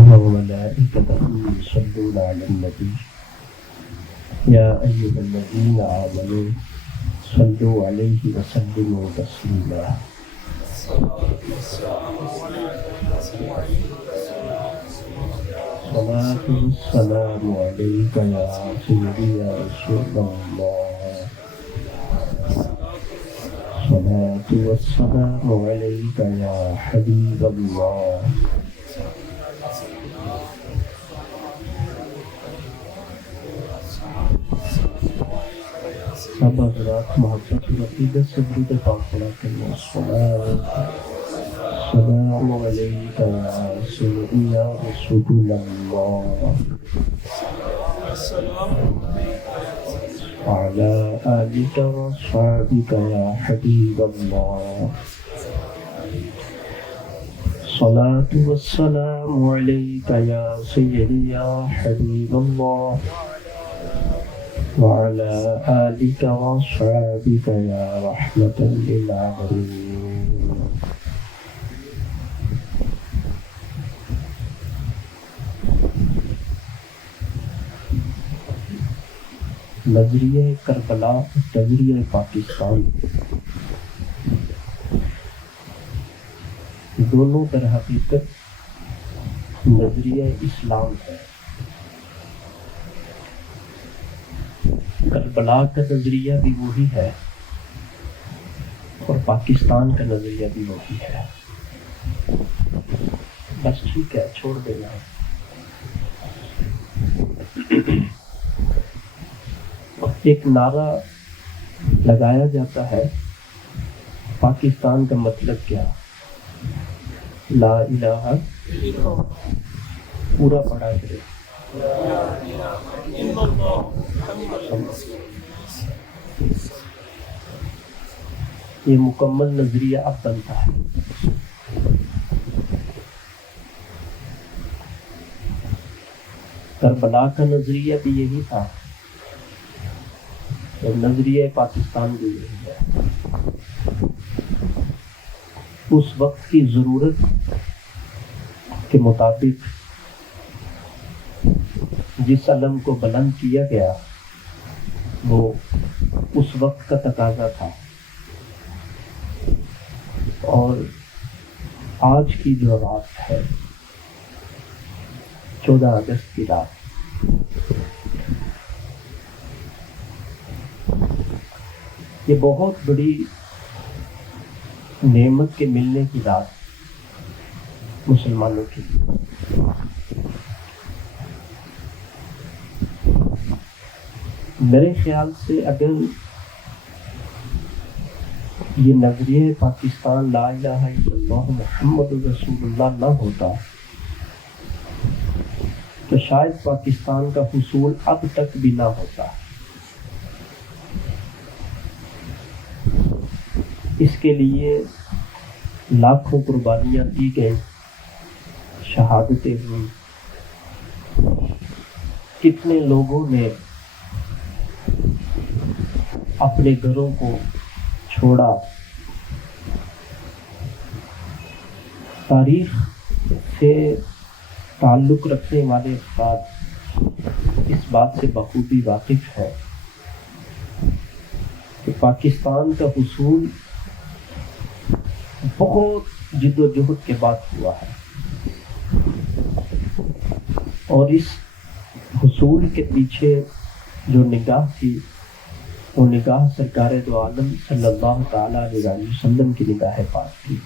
الله وملائكته يصلون على النبي يا أيها الذين آمنوا صلوا عليه وسلموا تسليما صلاة والسلام عليك يا سيدي يا رسول الله صلاة والسلام عليك يا حبيب الله سب حضرات محبت و عقیدت سے درود پاک پڑھاتے ہیں السلام علیک یا سیدی یا رسول اللہ وعلی آلک و صحابک یا حبیب اللہ صلاة والسلام علیک یا سیدی یا حبیب اللہ وعلى آلك وصحبك يا رحمة للعالمين نظریہ کربلا نظریہ پاکستان دونوں در حقیقت نظریہ اسلام ہے. کربلا کا نظریہ بھی وہی ہے اور پاکستان کا نظریہ بھی وہی ہے. بس ٹھیک ہے، چھوڑ دینا. ایک نعرہ لگایا جاتا ہے پاکستان کا مطلب کیا؟ لا الہ پورا پڑھا کرے. یہ مکمل نظریہ اب بنتا ہے. کربلا کا نظریہ بھی یہی تھا اور نظریہ پاکستان بھی یہی ہے. اس وقت کی ضرورت کے مطابق جس علم کو بلند کیا گیا وہ اس وقت کا تقاضا تھا. اور آج کی جو رات ہے 14 اگست کی رات، یہ بہت بڑی نعمت کے ملنے کی رات مسلمانوں کی. میرے خیال سے اگر یہ نظریہ پاکستان لا الہ الا اللہ محمد رسول اللہ نہ ہوتا تو شاید پاکستان کا حصول اب تک بھی نہ ہوتا. اس کے لیے لاکھوں قربانیاں دی گئی، شہادتیں ہوئی، کتنے لوگوں نے اپنے گھروں کو چھوڑا. تاریخ سے تعلق رکھنے والے افراد اس بات سے بخوبی واقف ہے کہ پاکستان کا حصول بہت جد و جہد کے بعد ہوا ہے، اور اس حصول کے پیچھے جو نگاہ تھی وہ نگاہ سرکار دو عالم صلی اللہ تعالیٰ علیہ وسلم کی نگاہ پاک تھی.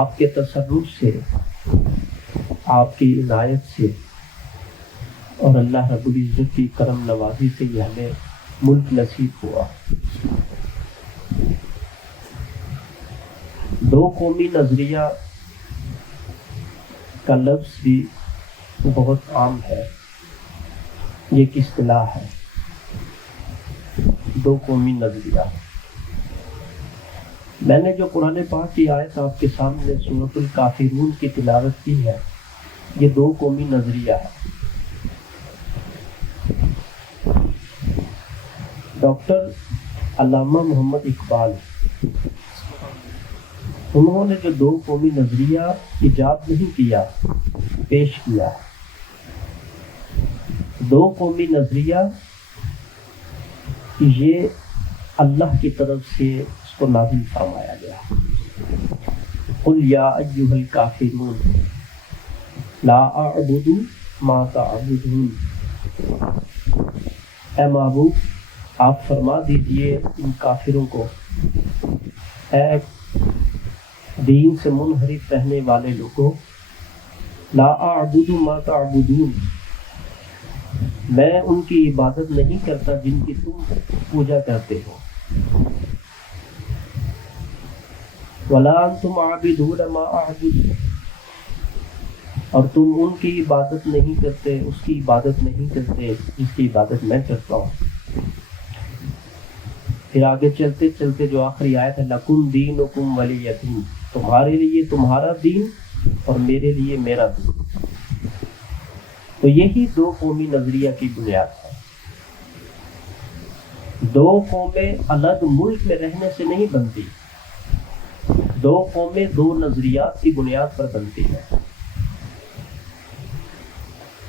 آپ کے تصرف سے، آپ کی عنایت سے اور اللہ رب العزت کی کرم نوازی سے یہ ہمیں ملک نصیب ہوا. دو قومی نظریہ کا لفظ بھی بہت عام ہے. یہ ایک اصطلاح ہے، دو قومی نظریہ. میں نے جو قرآن پاک کی آیت آپ کے سامنے سورۃ الکافرون کی تلاوت کی ہے، یہ دو قومی نظریہ ہے. ڈاکٹر علامہ محمد اقبال انہوں نے جو دو قومی نظریہ ایجاد نہیں کیا، پیش کیا ہے۔ دو قومی نظریہ یہ اللہ کی طرف سے اس کو نازل فرمایا گیا۔ قل یا ایھا الکافرون لا اعبد ما تعبدون، اے محبوب آپ فرما دیجئے ان کافروں کو، اے دین سے منحرف رہنے والے لوگوں، لا اعبد ما تعبدون، میں ان کی عبادت نہیں کرتا جن کی تم پوجا کرتے ہو، ولا انتم عابدون ما اعبد، اور تم ان کی عبادت نہیں کرتے، اس کی عبادت نہیں کرتے جس کی عبادت میں کرتا ہوں۔ پھر آگے چلتے چلتے جو آخری آیت ہے، لکم دینکم ولی دین، تمہارے لیے تمہارا دین اور میرے لیے میرا دین۔ تو یہی دو قومی نظریہ کی بنیاد ہے۔ دو قومیں الگ ملک میں رہنے سے نہیں بنتی، دو قومیں دو نظریات کی بنیاد پر بنتی ہیں۔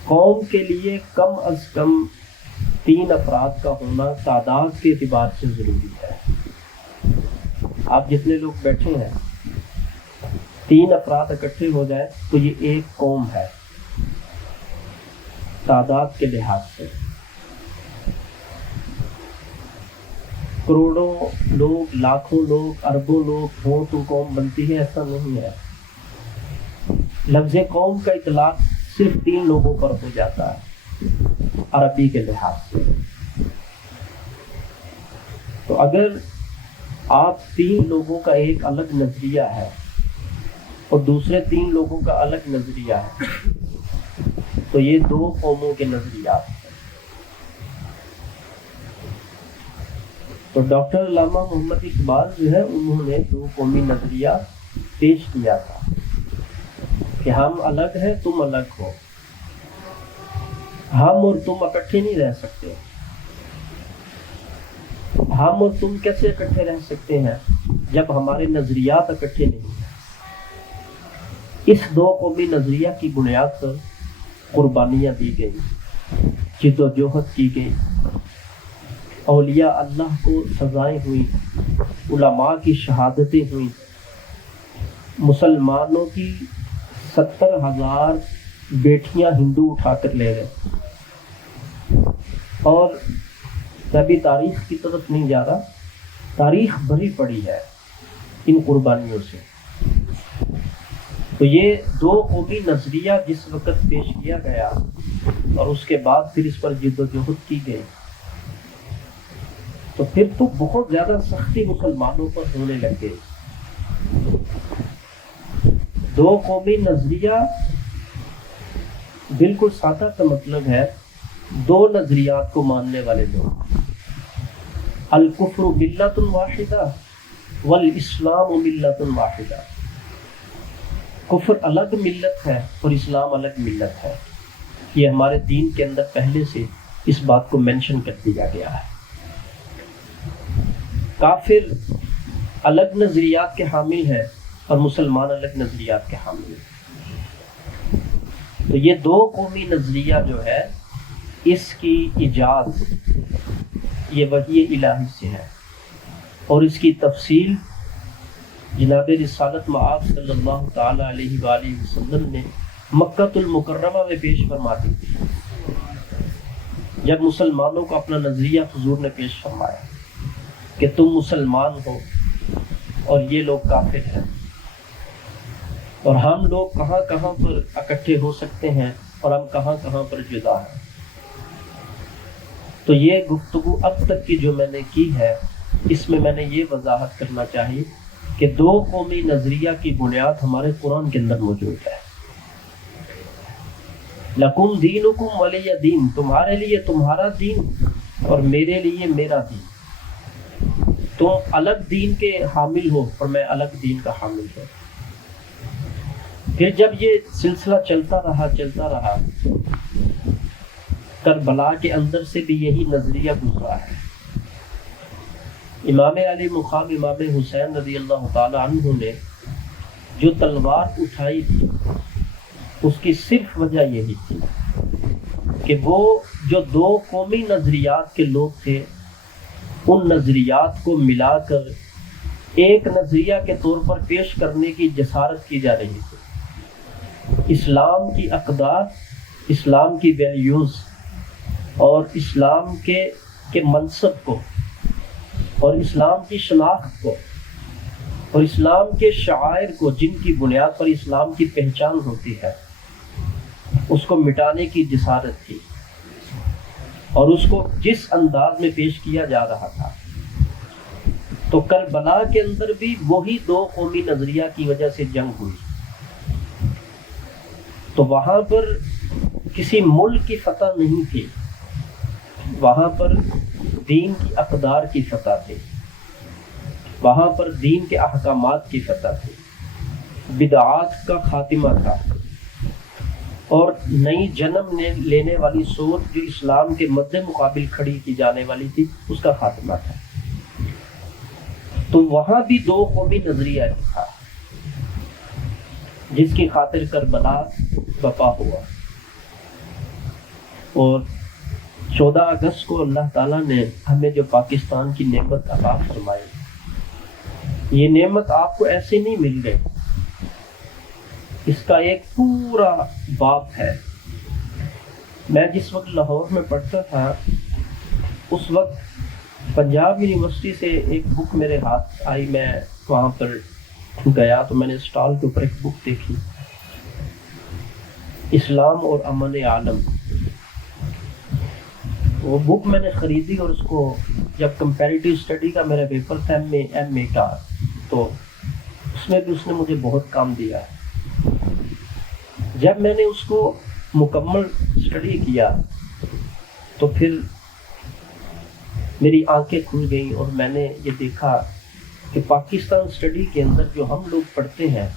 قوم کے لیے کم از کم 3 افراد کا ہونا تعداد کے اعتبار سے ضروری ہے۔ آپ جتنے لوگ بیٹھے ہیں، 3 افراد اکٹھے ہو جائیں تو یہ ایک قوم ہے تعداد کے لحاظ سے۔ کروڑوں لوگ، لاکھوں لوگ، اربوں لوگ ہوں تو قوم بنتی ہے، ایسا نہیں ہے۔ لفظ قوم کا اطلاق صرف 3 لوگوں پر ہو جاتا ہے عربی کے لحاظ سے۔ تو اگر آپ 3 لوگوں کا ایک الگ نظریہ ہے اور دوسرے 3 لوگوں کا الگ نظریہ ہے تو یہ 2 قوموں کے نظریات ہیں۔ تو ڈاکٹر علامہ محمد اقبال جو ہے انہوں نے 2 قومی نظریہ پیش کیا تھا کہ ہم الگ ہیں، تم الگ ہو، ہم اور تم اکٹھے نہیں رہ سکتے۔ ہم اور تم کیسے اکٹھے رہ سکتے ہیں جب ہمارے نظریات اکٹھے نہیں ہیں؟ اس 2 قومی نظریہ کی بنیاد پر قربانیاں دی گئی، جد و جہد کی گئی، اولیاء اللہ کو سزائیں ہوئیں، علماء کی شہادتیں ہوئیں، مسلمانوں کی 70,000 بیٹیاں ہندو اٹھا کر لے گئے۔ اور میں بھی تاریخ کی طرف نہیں جا رہا، تاریخ بھری پڑی ہے ان قربانیوں سے۔ تو یہ 2 قومی نظریہ جس وقت پیش کیا گیا اور اس کے بعد پھر اس پر جد و جہد کی گئی، تو پھر تو بہت زیادہ سختی مسلمانوں پر ہونے لگ گئی۔ 2 قومی نظریہ بالکل سادہ کا مطلب ہے 2 نظریات کو ماننے والے لوگ۔ الکفر ملت واحدہ والاسلام ملت واحدہ، کفر الگ ملت ہے اور اسلام الگ ملت ہے۔ یہ ہمارے دین کے اندر پہلے سے اس بات کو مینشن کر دیا گیا ہے۔ کافر الگ نظریات کے حامل ہیں اور مسلمان الگ نظریات کے حامل ہیں۔ تو یہ 2 قومی نظریہ جو ہے اس کی ایجاد یہ وحی الہی سے ہے، اور اس کی تفصیل جناب رسالت مآب صلی اللہ تعالی علیہ وآلہ وسلم نے مکہ المکرمہ میں پیش فرما دی تھی، جب مسلمانوں کو اپنا نظریہ حضور نے پیش فرمایا کہ تم مسلمان ہو اور یہ لوگ کافر ہیں، اور ہم لوگ کہاں کہاں پر اکٹھے ہو سکتے ہیں اور ہم کہاں کہاں پر جدا ہیں۔ تو یہ گفتگو اب تک کی جو میں نے کی ہے، اس میں نے یہ وضاحت کرنا چاہیے کہ 2 قومی نظریہ کی بنیاد ہمارے قرآن کے اندر موجود ہے۔ لکم دینکم ولی دین، تمہارے لیے تمہارا دین اور میرے لیے میرا دین۔ تم الگ دین کے حامل ہو اور میں الگ دین کا حامل ہوں۔ پھر جب یہ سلسلہ چلتا رہا، کربلا کے اندر سے بھی یہی نظریہ گزرا ہے۔ امام علی مقام امام حسین رضی اللہ تعالی عنہ نے جو تلوار اٹھائی تھی اس کی صرف وجہ یہی تھی کہ وہ جو دو قومی نظریات کے لوگ تھے ان نظریات کو ملا کر ایک نظریہ کے طور پر پیش کرنے کی جسارت کی جا رہی تھی۔ اسلام کی اقدار، اسلام کی ویلیوز اور اسلام کے منصب کو اور اسلام کی شناخت کو اور اسلام کے شعائر کو، جن کی بنیاد پر اسلام کی پہچان ہوتی ہے، اس کو مٹانے کی جسارت تھی، اور اس کو جس انداز میں پیش کیا جا رہا تھا۔ تو کربلا کے اندر بھی وہی دو قومی نظریہ کی وجہ سے جنگ ہوئی۔ تو وہاں پر کسی ملک کی فتح نہیں تھی، وہاں پر دین کی اقدار کی فتح تھی، وہاں پر دین کے احکامات کی فتح تھی، بدعات کا خاتمہ تھا، اور نئی جنم لینے والی سوچ جو اسلام کے مد مقابل کھڑی کی جانے والی تھی، اس کا خاتمہ تھا۔ تو وہاں بھی دو قومی نظریہ تھا جس کی خاطر کربلا بپا ہوا، اور 14 اگست کو اللہ تعالیٰ نے ہمیں جو پاکستان کی نعمت عطا فرمائی، یہ نعمت آپ کو ایسے نہیں مل گئی، اس کا ایک پورا باب ہے۔ میں جس وقت لاہور میں پڑھتا تھا اس وقت پنجاب یونیورسٹی سے ایک بک میرے ہاتھ آئی، میں وہاں پر گیا تو میں نے اسٹال کے اوپر ایک بک دیکھی، اسلام اور امن عالم۔ وہ بک میں نے خریدی اور اس کو جب کمپیریٹیو اسٹڈی کا میرا پیپر تھا ایم اے کا، تو اس میں بھی اس نے مجھے بہت کام دیا۔ جب میں نے اس کو مکمل اسٹڈی کیا تو پھر میری آنکھیں کھل گئیں، اور میں نے یہ دیکھا کہ پاکستان اسٹڈی کے اندر جو ہم لوگ پڑھتے ہیں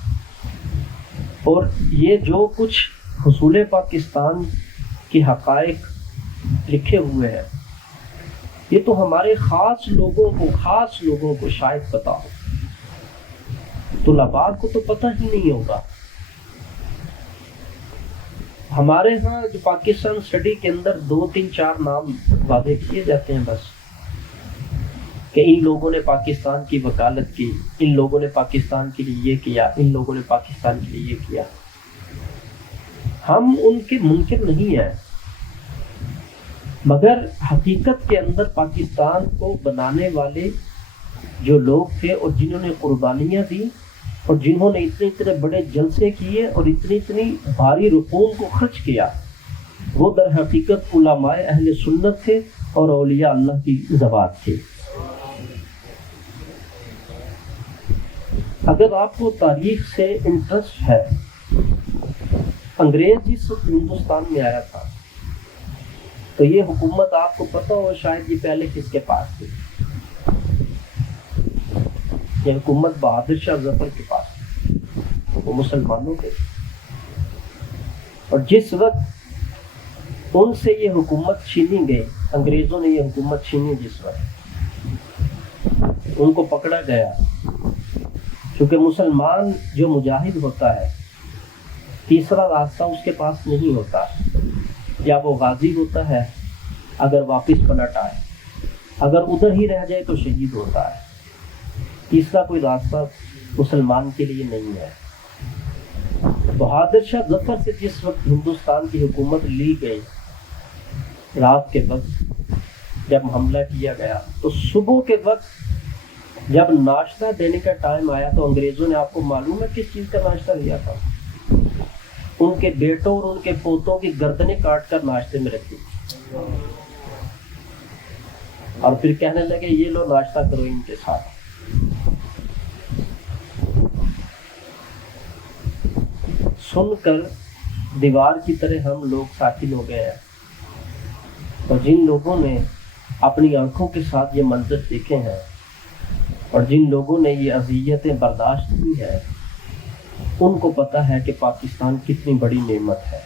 اور یہ جو کچھ حصول پاکستان کی حقائق لکھے ہوئے ہیں، یہ تو ہمارے خاص لوگوں کو شاید پتہ ہو، طلباء کو تو پتہ ہی نہیں ہوگا۔ ہمارے ہاں جو پاکستان اسٹڈی کے اندر 2 3 4 نام واضح کیے جاتے ہیں بس، کہ ان لوگوں نے پاکستان کی وکالت کی، ان لوگوں نے پاکستان کے لیے یہ کیا، ان لوگوں نے پاکستان کے لیے یہ کیا۔ ہم ان کے منکر نہیں ہیں، مگر حقیقت کے اندر پاکستان کو بنانے والے جو لوگ تھے اور جنہوں نے قربانیاں دی اور جنہوں نے اتنے بڑے جلسے کیے اور اتنی بھاری رقوم کو خرچ کیا، وہ در حقیقت علماء اہل سنت تھے اور اولیاء اللہ کی ذوات تھے۔ اگر آپ کو تاریخ سے انٹرسٹ ہے، انگریز جس وقت ہندوستان میں آیا تھا تو یہ حکومت آپ کو پتہ ہو شاید یہ پہلے کس کے پاس تھی، یہ حکومت بہادر شاہ ظفر کے پاس تھی، وہ مسلمانوں کے، اور جس وقت ان سے یہ حکومت چھینی گئی، انگریزوں نے یہ حکومت چھینی، جس وقت ان کو پکڑا گیا، کیونکہ مسلمان جو مجاہد ہوتا ہے تیسرا راستہ اس کے پاس نہیں ہوتا، یا وہ غازی ہوتا ہے اگر واپس پلٹ آئے، اگر ادھر ہی رہ جائے تو شہید ہوتا ہے، تیسرا کوئی راستہ مسلمان کے لیے نہیں ہے۔ بہادر شاہ ظفر سے جس وقت ہندوستان کی حکومت لی گئی، رات کے وقت جب حملہ کیا گیا، تو صبح کے وقت جب ناشتہ دینے کا ٹائم آیا تو انگریزوں نے، آپ کو معلوم ہے کس چیز کا ناشتہ دیا تھا؟ ان کے بیٹوں اور ان کے پوتوں کی گردنیں کاٹ کر ناشتے میں رکھی، اور پھر کہنے لگے یہ لو ناشتہ کرو ان کے ساتھ۔ سن کر دیوار کی طرح ہم لوگ ساکن ہو گئے ہیں، اور جن لوگوں نے اپنی آنکھوں کے ساتھ یہ منظر دیکھے ہیں اور جن لوگوں نے یہ اذیتیں برداشت کی ہیں، ان کو پتہ ہے کہ پاکستان کتنی بڑی نعمت ہے،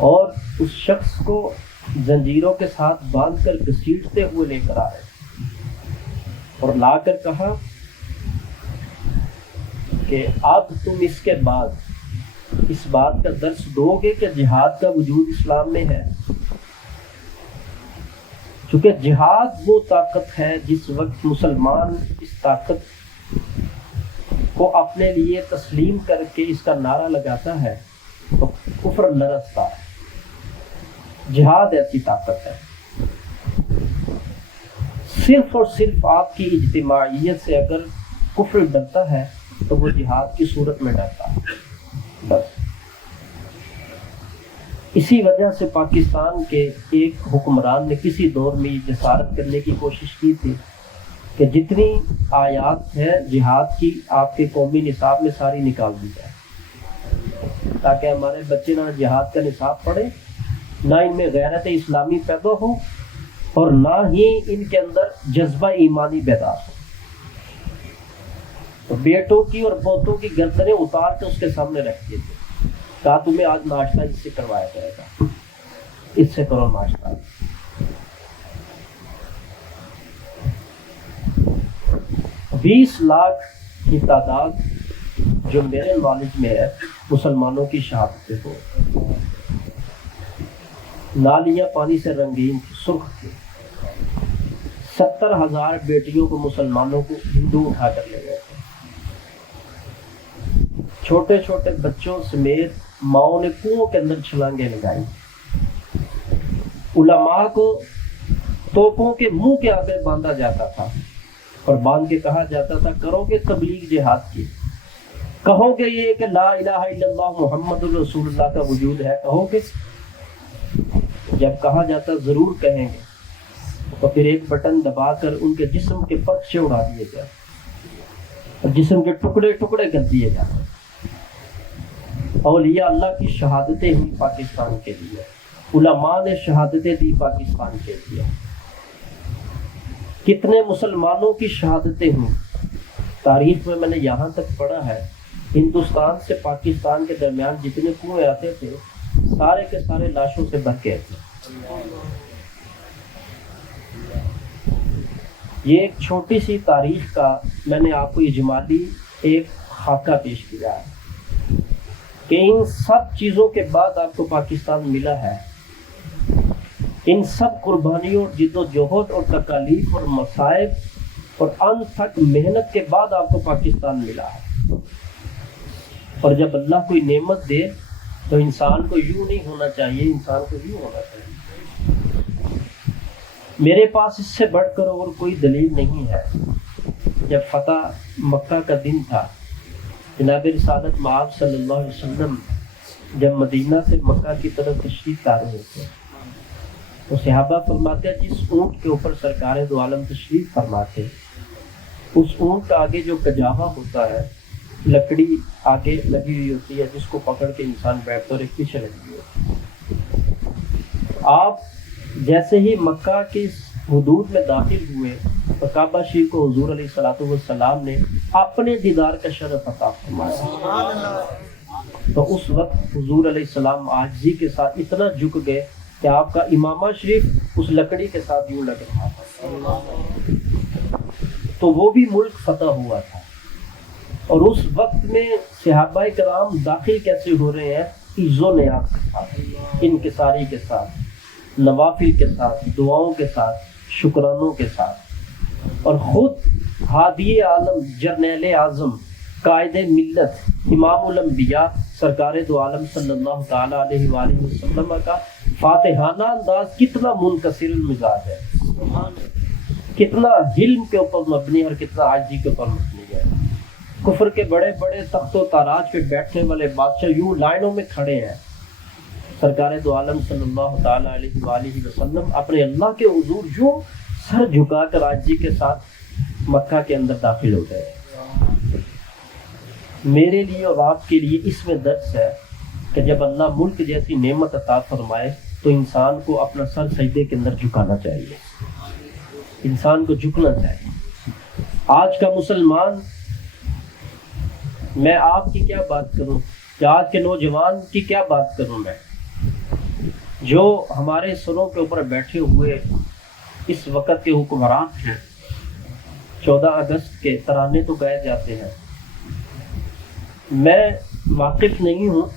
اور اس شخص کو زنجیروں کے ساتھ باندھ کر گھسیٹتے ہوئے لے کر آئے اور لا کر کہا کہ اب تم اس کے بعد اس بات کا درس دو گے کہ جہاد کا وجود اسلام میں ہے. چونکہ جہاد وہ طاقت ہے جس وقت مسلمان اس طاقت کو اپنے لیے تسلیم کر کے اس کا نعرہ لگاتا ہے تو کفر لرزتا ہے. جہاد ایسی طاقت ہے. صرف اور صرف آپ کی اجتماعیت سے اگر کفر ڈرتا ہے تو وہ جہاد کی صورت میں ڈرتا ہے. بس اسی وجہ سے پاکستان کے ایک حکمران نے کسی دور میں یہ جسارت کرنے کی کوشش کی تھی کہ جتنی آیات ہے جہاد کی آپ کے قومی نصاب میں ساری نکال دی جائے تاکہ ہمارے بچے نہ جہاد کا نصاب پڑھیں، نہ ان میں غیرت اسلامی پیدا ہو اور نہ ہی ان کے اندر جذبہ ایمانی بیدار ہو. تو بیٹوں کی اور پوتوں کی گردنیں اتار کے اس کے سامنے رکھ دیے تھے. کہا تمہیں آج ناشتہ اس سے کروایا جائے گا، اس سے کرو ناشتہ. 20 لاکھ کی تعداد جو میرے نالج میں ہے مسلمانوں کی شہادتیں ہو. نالیاں پانی سے رنگین سرخ تھی. 70,000 بیٹیوں کو مسلمانوں کو ہندو اٹھا کر لے گئے تھے. چھوٹے چھوٹے بچوں سمیت ماؤں نے کنووں کے اندر چھلانگیں لگائی. علماء کو توپوں کے منہ کے آگے باندھا جاتا تھا اور باندھ کے کہا جاتا تھا کرو گے تبلیغ جہاد کی، کہو گے یہ کہ لا الہ الا اللہ محمد رسول اللہ کا وجود ہے، کہو گے. جب کہا جاتا ضرور کہیں گے تو پھر ایک بٹن دبا کر ان کے جسم کے پرچے اڑا دیے جائے اور جسم کے ٹکڑے ٹکڑے کر دیے جاتے. اولیاء اللہ کی شہادتیں ہوئی پاکستان کے لیے، علماء نے شہادتیں دی پاکستان کے لیے. کتنے مسلمانوں کی شہادتیں ہوئی تاریخ میں نے یہاں تک پڑھا ہے. ہندوستان سے پاکستان کے درمیان جتنے کنویں آتے تھے سارے کے سارے لاشوں سے بھر کے تھے. یہ ایک چھوٹی سی تاریخ کا میں نے آپ کو اجمالی ایک خاکہ پیش کیا ہے کہ ان سب چیزوں کے بعد آپ کو پاکستان ملا ہے. ان سب قربانیوں جد و جہد اور تکالیف اور مصائب اور انتھک محنت کے بعد آپ کو پاکستان ملا ہے. اور جب اللہ کوئی نعمت دے تو انسان کو یوں نہیں ہونا چاہیے، انسان کو یوں ہونا چاہیے میرے پاس اس سے بڑھ کر اور کوئی دلیل نہیں ہے. جب فتح مکہ کا دن تھا، جناب رسالت مآب صلی اللہ علیہ وسلم جب مدینہ سے مکہ کی طرف تشریف لا رہے تھے تو صحابہ فرماتے ہیں جس اونٹ کے اوپر سرکار دو عالم تشریف فرماتے اس اونٹ کا آگے جو کجاوا ہوتا ہے لکڑی آگے لگی ہوئی ہوتی ہے جس کو پکڑ کے انسان بیٹھتا اور ایک پیچھے لگی ہوتی ہے. آپ جیسے ہی مکہ کی حدود میں داخل ہوئے تو کعبہ شریف کو حضور علیہ الصلوۃ والسلام نے اپنے دیدار کا شرف عطا فرمایا. تو اس وقت حضور علیہ السلام عاجزی کے ساتھ اتنا جھک گئے کہ آپ کا امامہ شریف اس لکڑی کے ساتھ یوں لگ رہا تھا. تو وہ بھی ملک فتح ہوا تھا اور اس وقت میں صحابہ کرام داخل کیسے ہو رہے ہیں؟ عز و نیاز کے ساتھ، انکساری کے ساتھ، نوافل کے ساتھ، دعاؤں کے ساتھ، شکرانوں کے ساتھ. اور خود ہادی عالم جرنیل اعظم قائد ملت امام الانبیاء سرکار دو عالم صلی اللہ تعالیٰ علیہ وآلہ وسلم کا فاتحانہ انداز کتنا منکسر المزاج ہے، کتنا حلم کے اوپر مبنی اور کتنا عاجزی کے اوپر مبنی ہے. کفر کے بڑے بڑے تخت و تاراج پہ بیٹھنے والے بادشاہ یوں لائنوں میں کھڑے ہیں. سرکار دو عالم صلی اللہ تعالیٰ علیہ وآلہ وسلم اپنے اللہ کے حضور یوں سر جھکا کر عاجزی کے ساتھ مکہ کے اندر داخل ہو گئے. میرے لیے اور آپ کے لیے اس میں درس ہے کہ جب اللہ ملک جیسی نعمت عطا فرمائے تو انسان کو اپنا سر سجدے کے اندر جھکانا چاہیے، انسان کو جھکنا چاہیے. آج کا مسلمان، میں آپ کی کیا بات کروں یا آج کے نوجوان کی کیا بات کروں، میں جو ہمارے سروں کے اوپر بیٹھے ہوئے اس وقت کے حکمران ہیں. 14 اگست کے ترانے تو گائے جاتے ہیں میں واقف نہیں ہوں،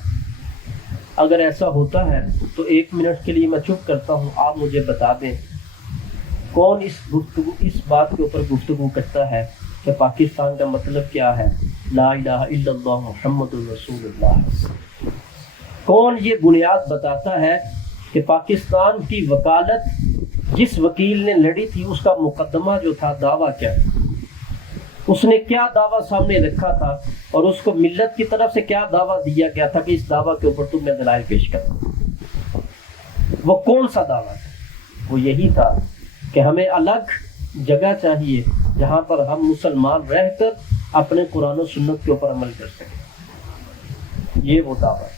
اگر ایسا ہوتا ہے تو 1 منٹ کے لیے میں چپ کرتا ہوں، آپ مجھے بتا دیں کون اس بات کے اوپر گفتگو کرتا ہے کہ پاکستان کا مطلب کیا ہے، لا الہ الا اللہ محمد الرسول اللہ۔ کون یہ بنیاد بتاتا ہے کہ پاکستان کی وکالت جس وکیل نے لڑی تھی اس کا مقدمہ جو تھا دعویٰ کیا، اس نے کیا دعویٰ سامنے رکھا تھا، اور اس کو ملت کی طرف سے کیا دعویٰ دیا گیا تھا کہ اس دعویٰ کے اوپر تم نے دلائل پیش کرنا۔ وہ کون سا دعویٰ تھا؟ وہ یہی تھا کہ ہمیں الگ جگہ چاہیے جہاں پر ہم مسلمان رہ کر اپنے قرآن و سنت کے اوپر عمل کر سکیں۔ یہ وہ دعویٰ ہے۔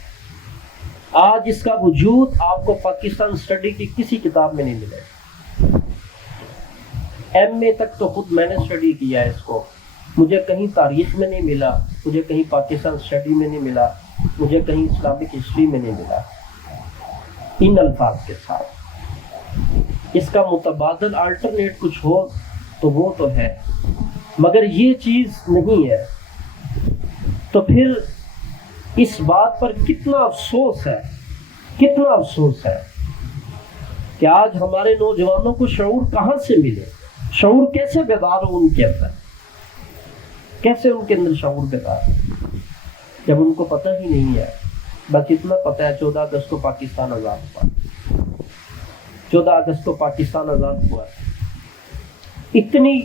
آج اس کا وجود آپ کو پاکستان اسٹڈی کی کسی کتاب میں نہیں ملے گا۔ ایم اے تک تو خود میں نے اسٹڈی کیا ہے اس کو، مجھے کہیں تاریخ میں نہیں ملا، مجھے کہیں پاکستان اسٹڈی میں نہیں ملا، مجھے کہیں اسلامک ہسٹری میں نہیں ملا ان الفاظ کے ساتھ۔ اس کا متبادل الٹرنیٹ کچھ ہو تو وہ تو ہے، مگر یہ چیز نہیں ہے۔ تو پھر اس بات پر کتنا افسوس ہے، کتنا افسوس ہے کہ آج ہمارے نوجوانوں کو شعور کہاں سے ملے، شعور کیسے بیدار ہو ان کے اندر، کیسے ان کے اندر شعور بیدار ہو جب ان کو پتہ ہی نہیں ہے۔ بس اتنا پتہ ہے 14 اگست کو پاکستان آزاد ہوا، 14 اگست کو پاکستان آزاد ہوا۔ اتنی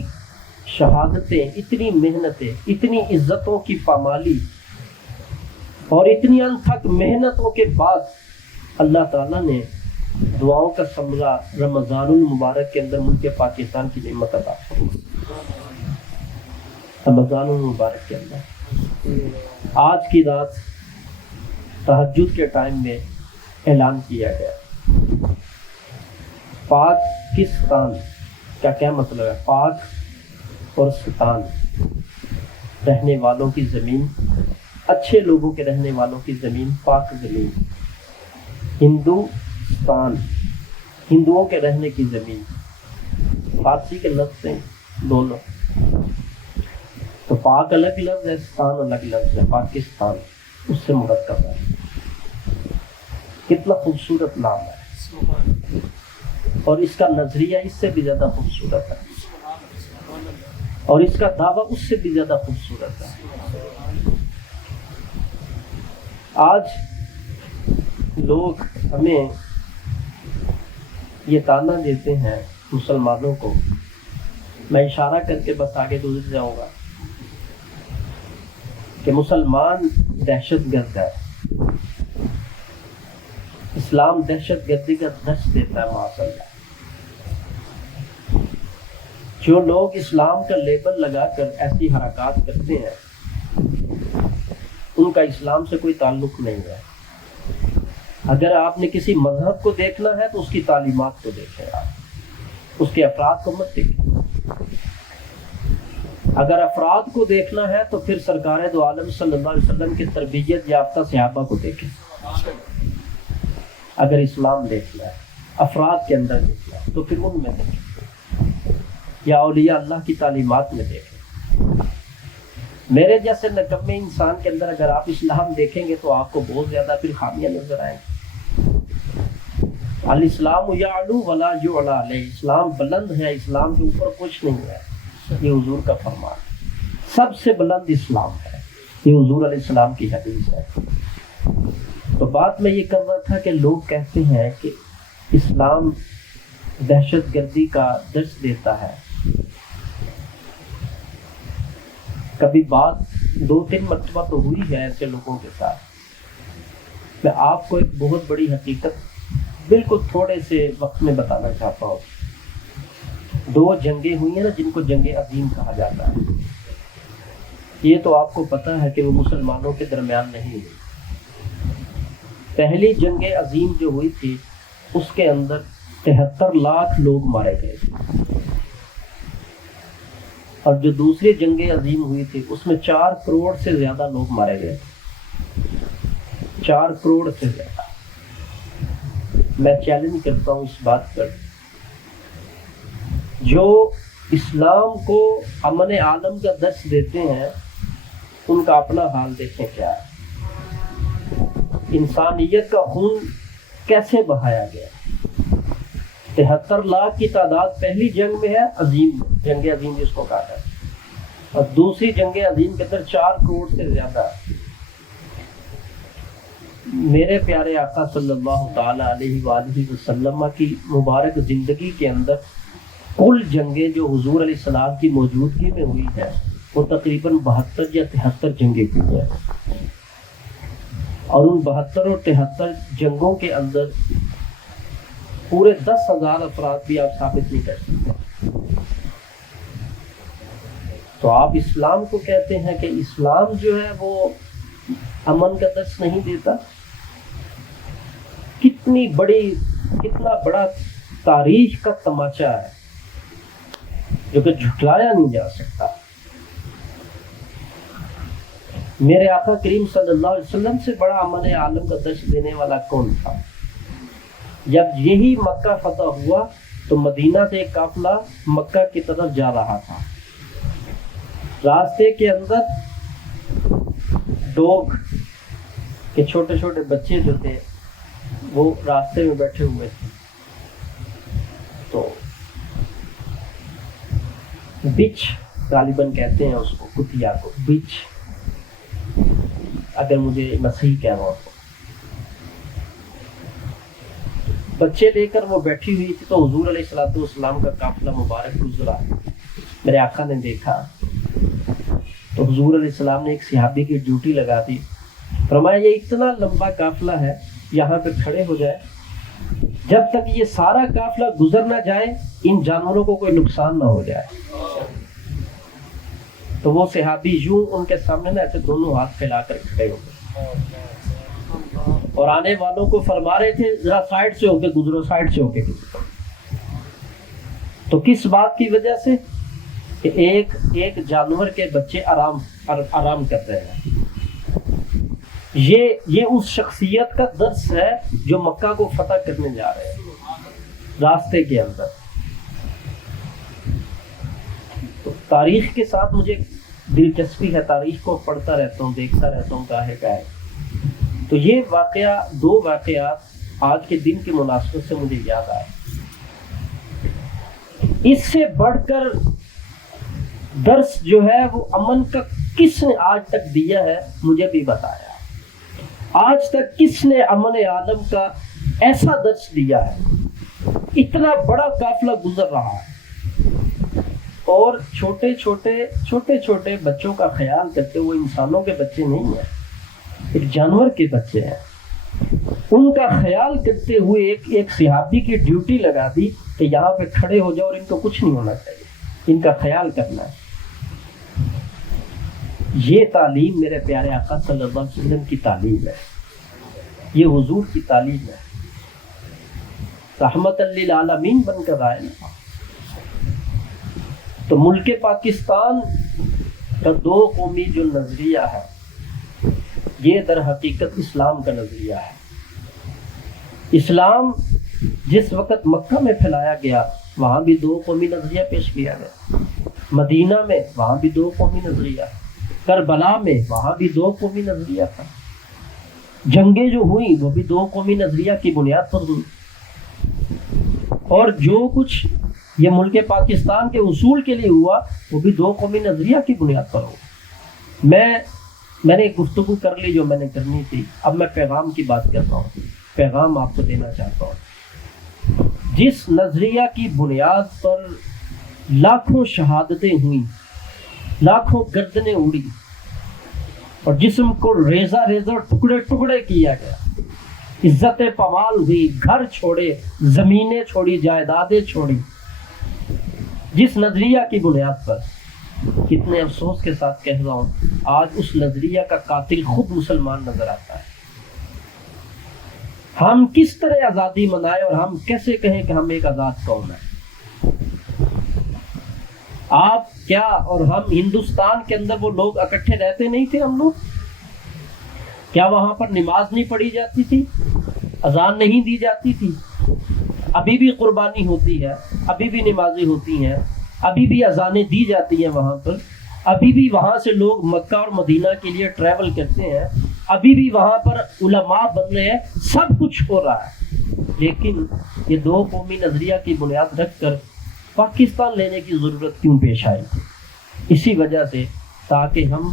شہادتیں، اتنی محنتیں، اتنی عزتوں کی پامالی اور اتنی انتھک محنتوں کے بعد اللہ تعالیٰ نے دعاؤں کا ثمرہ رمضان المبارک کے اندر ملک پاکستان کی نعمت عطا فرمائی۔ رمضان المبارک کے اندر آج کی رات تہجد کے ٹائم میں اعلان کیا گیا، پاکستان کا کیا مطلب ہے؟ پاک اور ستان، رہنے والوں کی زمین، اچھے لوگوں کے رہنے والوں کی زمین، پاک زمین۔ ہندوستان، ہندوؤں کے رہنے کی زمین۔ فارسی کے لفظ ہیں دونوں، تو پاک الگ لفظ ہے، ستان الگ لفظ ہے، پاکستان اس سے مرکب ہے۔ کتنا خوبصورت نام ہے، اور اس کا نظریہ اس سے بھی زیادہ خوبصورت ہے، اور اس کا دعویٰ اس سے بھی زیادہ خوبصورت ہے۔ آج لوگ ہمیں یہ تانا دیتے ہیں مسلمانوں کو، میں اشارہ کر کے بس آگے گزر جاؤں گا، کہ مسلمان دہشت گرد ہے، اسلام دہشت گردی کا درس دیتا ہے۔ معاذ اللہ، جو لوگ اسلام کا لیبل لگا کر ایسی حرکات کرتے ہیں ان کا اسلام سے کوئی تعلق نہیں ہے۔ اگر آپ نے کسی مذہب کو دیکھنا ہے تو اس کی تعلیمات کو دیکھیں، آپ اس کے افراد کو مت دیکھیں۔ اگر افراد کو دیکھنا ہے تو پھر سرکار دو عالم صلی اللہ علیہ وسلم کی تربیت یافتہ صحابہ کو دیکھیں۔ اگر اسلام دیکھنا ہے، افراد کے اندر دیکھنا ہے، تو پھر ان میں دیکھیں، یا اولیاء اللہ کی تعلیمات میں دیکھیں۔ میرے جیسے نکمے انسان کے اندر اگر آپ اسلام دیکھیں گے تو آپ کو بہت زیادہ پھر خامیاں نظر آئیں گی۔ الاسلام یعلو ولا یعلی علیہ، اسلام بلند ہے، اسلام کے اوپر کچھ نہیں ہے، یہ حضور کا فرمان ہے۔ سب سے بلند اسلام ہے، یہ حضور علیہ السلام کی حدیث ہے۔ تو بات میں یہ کر رہا تھا کہ لوگ کہتے ہیں کہ اسلام دہشت گردی کا درس دیتا ہے۔ کبھی بات 2-3 مرتبہ تو ہوئی ہے ایسے لوگوں کے ساتھ۔ میں آپ کو ایک بہت بڑی حقیقت بالکل تھوڑے سے وقت میں بتانا چاہتا ہوں۔ 2 جنگیں ہوئی ہیں نا جن کو جنگ عظیم کہا جاتا ہے، یہ تو آپ کو پتہ ہے کہ وہ مسلمانوں کے درمیان نہیں ہوئی۔ پہلی جنگ عظیم جو ہوئی تھی اس کے اندر 73 لاکھ لوگ مارے گئے تھے، اور جو دوسری جنگ عظیم ہوئی تھی اس میں 4 کروڑ سے زیادہ لوگ مارے گئے تھے، 4 کروڑ سے زیادہ۔ میں چیلنج کرتا ہوں اس بات پر، جو اسلام کو امن عالم کا درس دیتے ہیں ان کا اپنا حال دیکھیں کیا ہے، انسانیت کا خون کیسے بہایا گیا۔ 73 لاکھ کی تعداد پہلی جنگ میں ہے، عظیم جنگ عظیم جس کو کہا ہے، اور دوسری جنگ عظیم کے اندر 4 کروڑ سے زیادہ۔ میرے پیارے آقا صلی اللہ تعالی علیہ وآلہ وسلم کی مبارک زندگی کے اندر کل جنگیں جو حضور علیہ السلام کی موجودگی میں ہوئی ہے وہ تقریباً 72 یا 73 جنگیں ہوئی ہیں، اور ان 72 اور 73 جنگوں کے اندر پورے 10,000 افراد بھی آپ ثابت نہیں کر سکتے۔ تو آپ اسلام کو کہتے ہیں کہ اسلام جو ہے وہ امن کا درس نہیں دیتا؟ کتنا بڑا تاریخ کا تماچا ہے جو کہ جھٹلایا نہیں جا سکتا۔ میرے آقا کریم صلی اللہ علیہ وسلم سے بڑا امن عالم کا درس دینے والا کون تھا؟ جب یہی مکہ فتح ہوا تو مدینہ سے ایک قافلہ مکہ کی طرف جا رہا تھا، راستے کے اندر ڈوگ کے چھوٹے چھوٹے بچے جو تھے وہ راستے میں بیٹھے ہوئے تھے، تو بچ غالباً کہتے ہیں اس کو، کتیا کو بچ، اگر مجھے مسیح کہہ رہا ہوں، بچے لے کر وہ بیٹھی ہوئی تھی، تو حضور علیہ الصلوۃ والسلام کا قافلہ مبارک گزرا، میرے آقا نے دیکھا تو حضور علیہ السلام نے ایک صحابی کی ڈیوٹی لگا دی، فرمایا یہ اتنا لمبا قافلہ ہے، یہاں پہ کھڑے ہو جائے، جب تک یہ سارا قافلہ گزر نہ جائے ان جانوروں کو کوئی نقصان نہ ہو جائے۔ تو وہ صحابی یوں ان کے سامنے نہ ایسے دونوں ہاتھ پھیلا کر کھڑے ہو گئے، اور آنے والوں کو فرما رہے تھے ذرا سائڈ سے ہو کے گزرو، سائڈ سے ہو کے گزرو۔ تو کس بات کی وجہ سے؟ کہ ایک جانور کے بچے آرام کر رہے ہیں۔ یہ اس شخصیت کا درس ہے جو مکہ کو فتح کرنے جا رہے ہیں راستے کے اندر۔ تو تاریخ کے ساتھ مجھے دلچسپی ہے، تاریخ کو پڑھتا رہتا ہوں، دیکھتا رہتا ہوں کاہے کاہے۔ تو یہ دو واقعات آج کے دن کی مناسبت سے مجھے یاد آئے۔ اس سے بڑھ کر درس جو ہے وہ امن کا کس نے آج تک دیا ہے مجھے بھی بتایا۔ آج تک کس نے امن عالم کا ایسا درس دیا ہے؟ اتنا بڑا قافلہ گزر رہا ہے اور چھوٹے چھوٹے بچوں کا خیال کرتے ہوئے، انسانوں کے بچے نہیں ہیں، ایک جانور کے بچے ہیں، ان کا خیال کرتے ہوئے ایک صحابی کی ڈیوٹی لگا دی کہ یہاں پہ کھڑے ہو جاؤ اور ان کو کچھ نہیں ہونا چاہیے، ان کا خیال کرنا ہے۔ یہ تعلیم میرے پیارے آقا صلی اللہ علیہ وسلم کی تعلیم ہے، یہ حضور کی تعلیم ہے، رحمت للعالمین بن کر آئے نا۔ تو ملک پاکستان کا 2 قومی جو نظریہ ہے یہ در حقیقت اسلام کا نظریہ ہے۔ اسلام جس وقت مکہ میں پھیلایا گیا وہاں بھی 2 قومی نظریہ پیش کیا گیا، مدینہ میں وہاں بھی 2 قومی نظریہ، کربلا میں وہاں بھی 2 قومی نظریہ تھا، جنگیں جو ہوئی وہ بھی 2 قومی نظریہ کی بنیاد پر ہوئی، اور جو کچھ یہ ملک پاکستان کے اصول کے لیے ہوا وہ بھی 2 قومی نظریہ کی بنیاد پر ہوا۔ میں نے گفتگو کر لی جو میں نے کرنی تھی، اب میں پیغام کی بات کرتا ہوں، پیغام آپ کو دینا چاہتا ہوں۔ جس نظریہ کی بنیاد پر لاکھوں شہادتیں ہوئیں، لاکھوں گردنیں اڑی اور جسم کو ریزہ ٹکڑے ٹکڑے کیا گیا، عزتیں پامال ہوئی، گھر چھوڑے، زمینیں چھوڑی، جائیدادیں چھوڑی، جس نظریہ کی بنیاد پر، کتنے افسوس کے ساتھ کہہ رہا ہوں آج اس نظریہ کا قاتل خود مسلمان نظر آتا ہے۔ ہم کس طرح آزادی منائیں اور ہم کیسے کہیں کہ ہم ایک آزاد قوم ہیں؟ آپ کیا اور ہم ہندوستان کے اندر وہ لوگ اکٹھے رہتے نہیں تھے؟ ہم لوگ کیا وہاں پر نماز نہیں پڑھی جاتی تھی، اذان نہیں دی جاتی تھی؟ ابھی بھی قربانی ہوتی ہے، ابھی بھی نمازیں ہوتی ہیں، ابھی بھی اذانیں دی جاتی ہیں وہاں پر، ابھی بھی وہاں سے لوگ مکہ اور مدینہ کے لیے ٹریول کرتے ہیں، ابھی بھی وہاں پر علماء بن رہے ہیں، سب کچھ ہو رہا ہے، لیکن یہ دو قومی نظریہ کی بنیاد رکھ کر پاکستان لینے کی ضرورت کیوں پیش آئی؟ اسی وجہ سے تاکہ ہم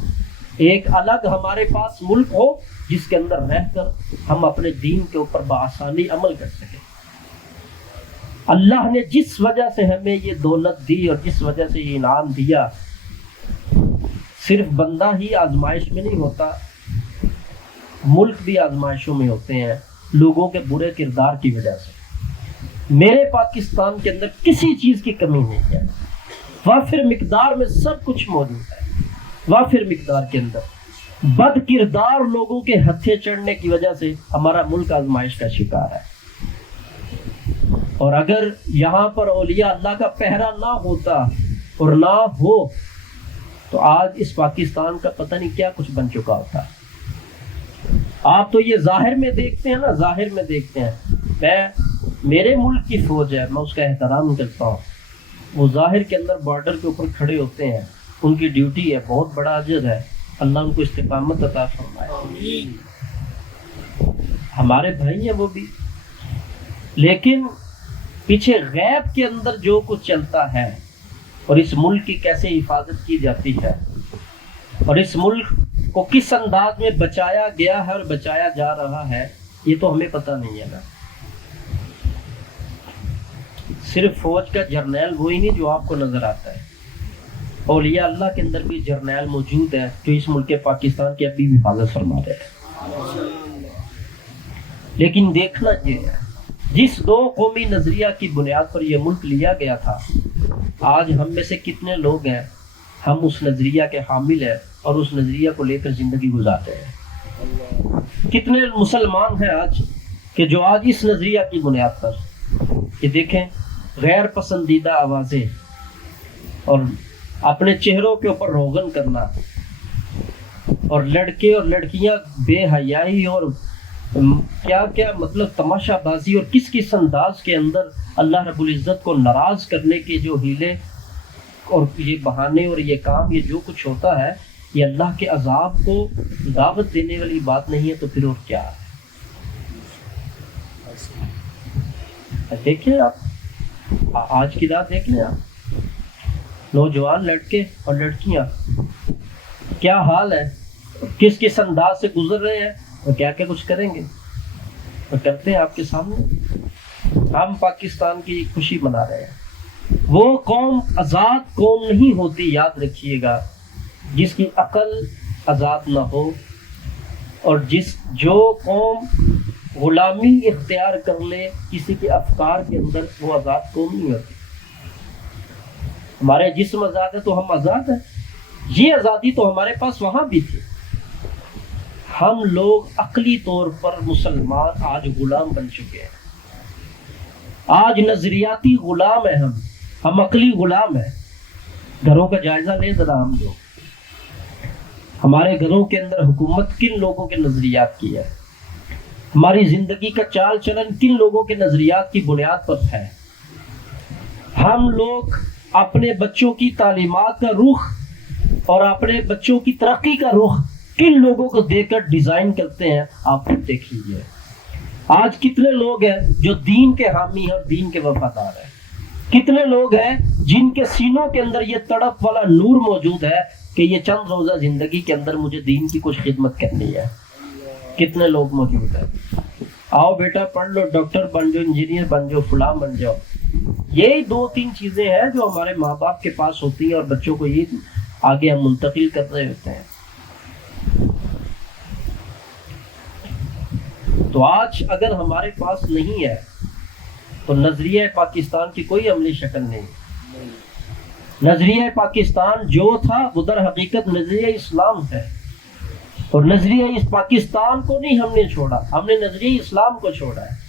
ایک الگ ہمارے پاس ملک ہو جس کے اندر رہ کر ہم اپنے دین کے اوپر بآسانی عمل کر سکیں۔ اللہ نے جس وجہ سے ہمیں یہ دولت دی اور جس وجہ سے یہ انعام دیا، صرف بندہ ہی آزمائش میں نہیں ہوتا، ملک بھی آزمائشوں میں ہوتے ہیں لوگوں کے برے کردار کی وجہ سے۔ میرے پاکستان کے اندر کسی چیز کی کمی نہیں ہے، وافر مقدار میں سب کچھ موجود ہے۔ وافر مقدار کے اندر بد کردار لوگوں کے ہتھے چڑھنے کی وجہ سے ہمارا ملک آزمائش کا شکار ہے، اور اگر یہاں پر اولیاء اللہ کا پہرا نہ ہوتا اور نہ ہو تو آج اس پاکستان کا پتہ نہیں کیا کچھ بن چکا ہوتا۔ آپ تو یہ ظاہر میں دیکھتے ہیں نا، ظاہر میں دیکھتے ہیں، میرے ملک کی فوج ہے، میں اس کا احترام کرتا ہوں، وہ ظاہر کے اندر بارڈر کے اوپر کھڑے ہوتے ہیں، ان کی ڈیوٹی ہے، بہت بڑا اجر ہے، اللہ ان کو استقامت عطا فرمائے، ہمارے بھائی ہیں وہ بھی، لیکن پیچھے غیب کے اندر جو کچھ چلتا ہے اور اس ملک کی کیسے حفاظت کی جاتی ہے اور اس ملک کو کس انداز میں بچایا گیا ہے اور بچایا جا رہا ہے، یہ تو ہمیں پتہ نہیں ہے نا۔ صرف فوج کا جرنیل وہی نہیں جو آپ کو نظر آتا ہے، اولیاء اللہ کے اندر بھی جرنیل موجود ہے جو اس ملک پاکستان کی ابھی حفاظت فرما رہے ہیں۔ لیکن دیکھنا یہ ہے، جس دو قومی نظریہ کی بنیاد پر یہ ملک لیا گیا تھا، آج ہم میں سے کتنے لوگ ہیں ہم اس نظریہ کے حامل ہیں اور اس نظریہ کو لے کر زندگی گزارتے ہیں؟ کتنے مسلمان ہیں آج کہ جو آج اس نظریہ کی بنیاد پر یہ دیکھیں غیر پسندیدہ آوازیں اور اپنے چہروں کے اوپر روغن کرنا، اور لڑکے اور لڑکیاں بے حیائی اور کیا کیا مطلب تماشا بازی اور کس کس انداز کے اندر اللہ رب العزت کو ناراض کرنے کے جو ہیلے اور یہ بہانے اور یہ کام، یہ جو کچھ ہوتا ہے، یہ اللہ کے عذاب کو دعوت دینے والی بات نہیں ہے تو پھر اور کیا ہے؟ دیکھیں آپ آج کی رات دیکھ لیں، آپ نوجوان لڑکے اور لڑکیاں کیا حال ہے، کس کس انداز سے گزر رہے ہیں اور کیا کیا کچھ کریں گے اور کرتے ہیں آپ کے سامنے۔ ہم پاکستان کی خوشی منا رہے ہیں۔ وہ قوم آزاد قوم نہیں ہوتی، یاد رکھیے گا، جس کی عقل آزاد نہ ہو، اور جو قوم غلامی اختیار کر لے کسی کے افکار کے اندر، وہ آزاد قوم نہیں ہوتی۔ ہمارے جسم آزاد ہے تو ہم آزاد ہیں، یہ آزادی تو ہمارے پاس وہاں بھی تھی۔ ہم لوگ عقلی طور پر مسلمان آج غلام بن چکے ہیں، آج نظریاتی غلام ہیں، ہم عقلی غلام ہیں۔ گھروں کا جائزہ لیں ذرا ہم لوگ، ہمارے گھروں کے اندر حکومت کن لوگوں کے نظریات کی ہے، ہماری زندگی کا چال چلن کن لوگوں کے نظریات کی بنیاد پر ہے۔ ہم لوگ اپنے بچوں کی تعلیمات کا رخ اور اپنے بچوں کی ترقی کا رخ کن لوگوں کو دے کر ڈیزائن کرتے ہیں، آپ خود دیکھ لیجیے۔ آج کتنے لوگ ہیں جو دین کے حامی ہیں اور دین کے وفادار ہیں؟ کتنے لوگ ہیں جن کے سینوں کے اندر یہ تڑپ والا نور موجود ہے کہ یہ چند روزہ زندگی کے اندر مجھے دین کی کچھ خدمت کرنی ہے؟ کتنے لوگ موجود ہیں؟ آؤ بیٹا پڑھ لو، ڈاکٹر بن جاؤ، انجینئر بن جاؤ، فلاں بن جاؤ۔ یہی دو تین چیزیں ہیں جو ہمارے ماں باپ کے پاس ہوتی ہیں اور بچوں کو یہ آگے ہم منتقل کر رہے ہوتے ہیں۔ تو آج اگر ہمارے پاس نہیں ہے تو نظریہ پاکستان کی کوئی عملی شکل نہیں۔ نظریہ پاکستان جو تھا وہ در حقیقت نظریہ اسلام ہے، اور نظریہ اس پاکستان کو نہیں ہم نے چھوڑا، ہم نے نظریہ اسلام کو چھوڑا ہے۔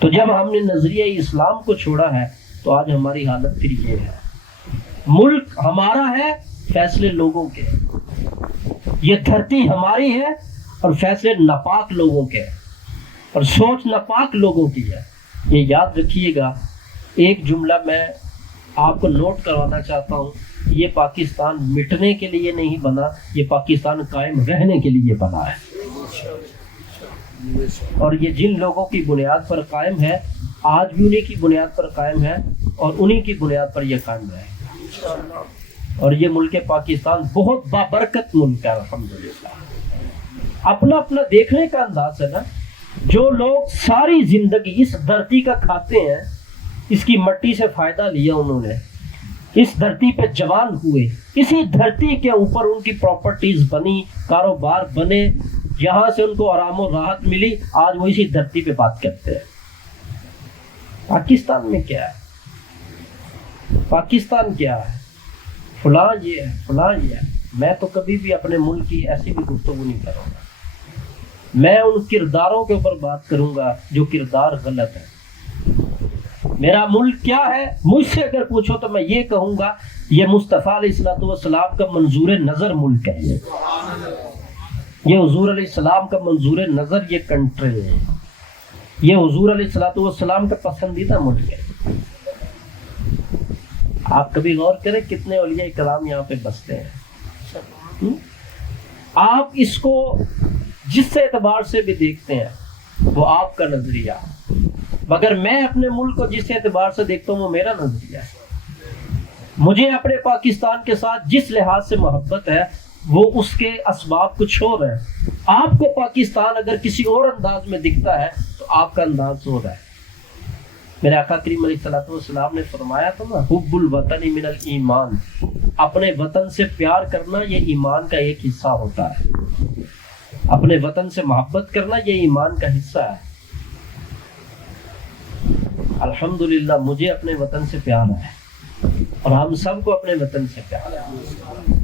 تو جب ہم نے نظریہ اسلام کو چھوڑا ہے تو آج ہماری حالت پھر یہ ہے۔ ملک ہمارا ہے، فیصلے لوگوں کے، یہ دھرتی ہماری ہے اور فیصلے ناپاک لوگوں کے، اور سوچ ناپاک لوگوں کی ہے۔ یہ یاد رکھیے گا۔ ایک جملہ میں آپ کو نوٹ کروانا چاہتا ہوں یہ پاکستان مٹنے کے لیے نہیں بنا، یہ پاکستان قائم رہنے کے لیے بنا ہے، اور یہ جن لوگوں کی بنیاد پر قائم ہے آج بھی انہی کی بنیاد پر قائم ہے، اور انہی کی بنیاد پر یہ قائم رہے گا۔ اور یہ ملک پاکستان بہت بابرکت ملک ہے الحمدللہ۔ اپنا اپنا دیکھنے کا انداز ہے نا، جو لوگ ساری زندگی اس دھرتی کا کھاتے ہیں، اس کی مٹی سے فائدہ لیا، انہوں نے اس دھرتی پہ جوان ہوئے، اسی دھرتی کے اوپر ان کی پراپرٹیز بنی، کاروبار بنے، یہاں سے ان کو آرام و راحت ملی، آج وہ اسی دھرتی پہ بات کرتے ہیں۔ پاکستان میں کیا ہے؟ پاکستان کیا ہے؟ فلاں یہ ہے، فلاں یہ ہے۔ میں تو کبھی بھی اپنے ملک کی ایسی بھی گفتگو نہیں کروں گا، میں ان کرداروں کے اوپر بات کروں گا جو کردار غلط ہے۔ میرا ملک کیا ہے؟ مجھ سے اگر پوچھو تو میں یہ کہوں گا یہ مصطفیٰ علیہ السلام کا منظور نظر ملک ہے، یہ حضور علیہ السلام کا منظور نظر یہ کنٹری ہے، یہ حضور علیہ السلام کا پسندیدہ ملک ہے۔ آپ کبھی غور کریں کتنے اولیاء کرام یہاں پہ بستے ہیں۔ آپ اس کو جس سے اعتبار سے بھی دیکھتے ہیں وہ آپ کا نظریہ، مگر میں اپنے ملک کو جس اعتبار سے دیکھتا ہوں وہ میرا نظریہ ہے۔ مجھے اپنے پاکستان کے ساتھ جس لحاظ سے محبت ہے وہ اس کے اسباب کچھ اور ہیں۔ آپ کو پاکستان اگر کسی اور انداز میں دکھتا ہے تو آپ کا انداز ہو رہا ہے۔ میرے آقا کریم علیہ السلام نے فرمایا تھا نا، حب الوطن من الایمان، اپنے وطن سے پیار کرنا یہ ایمان کا ایک حصہ ہوتا ہے، اپنے وطن سے محبت کرنا یہ ایمان کا حصہ ہے۔ الحمدللہ مجھے اپنے وطن سے پیار ہے، اور ہم سب کو اپنے وطن سے پیار ہے۔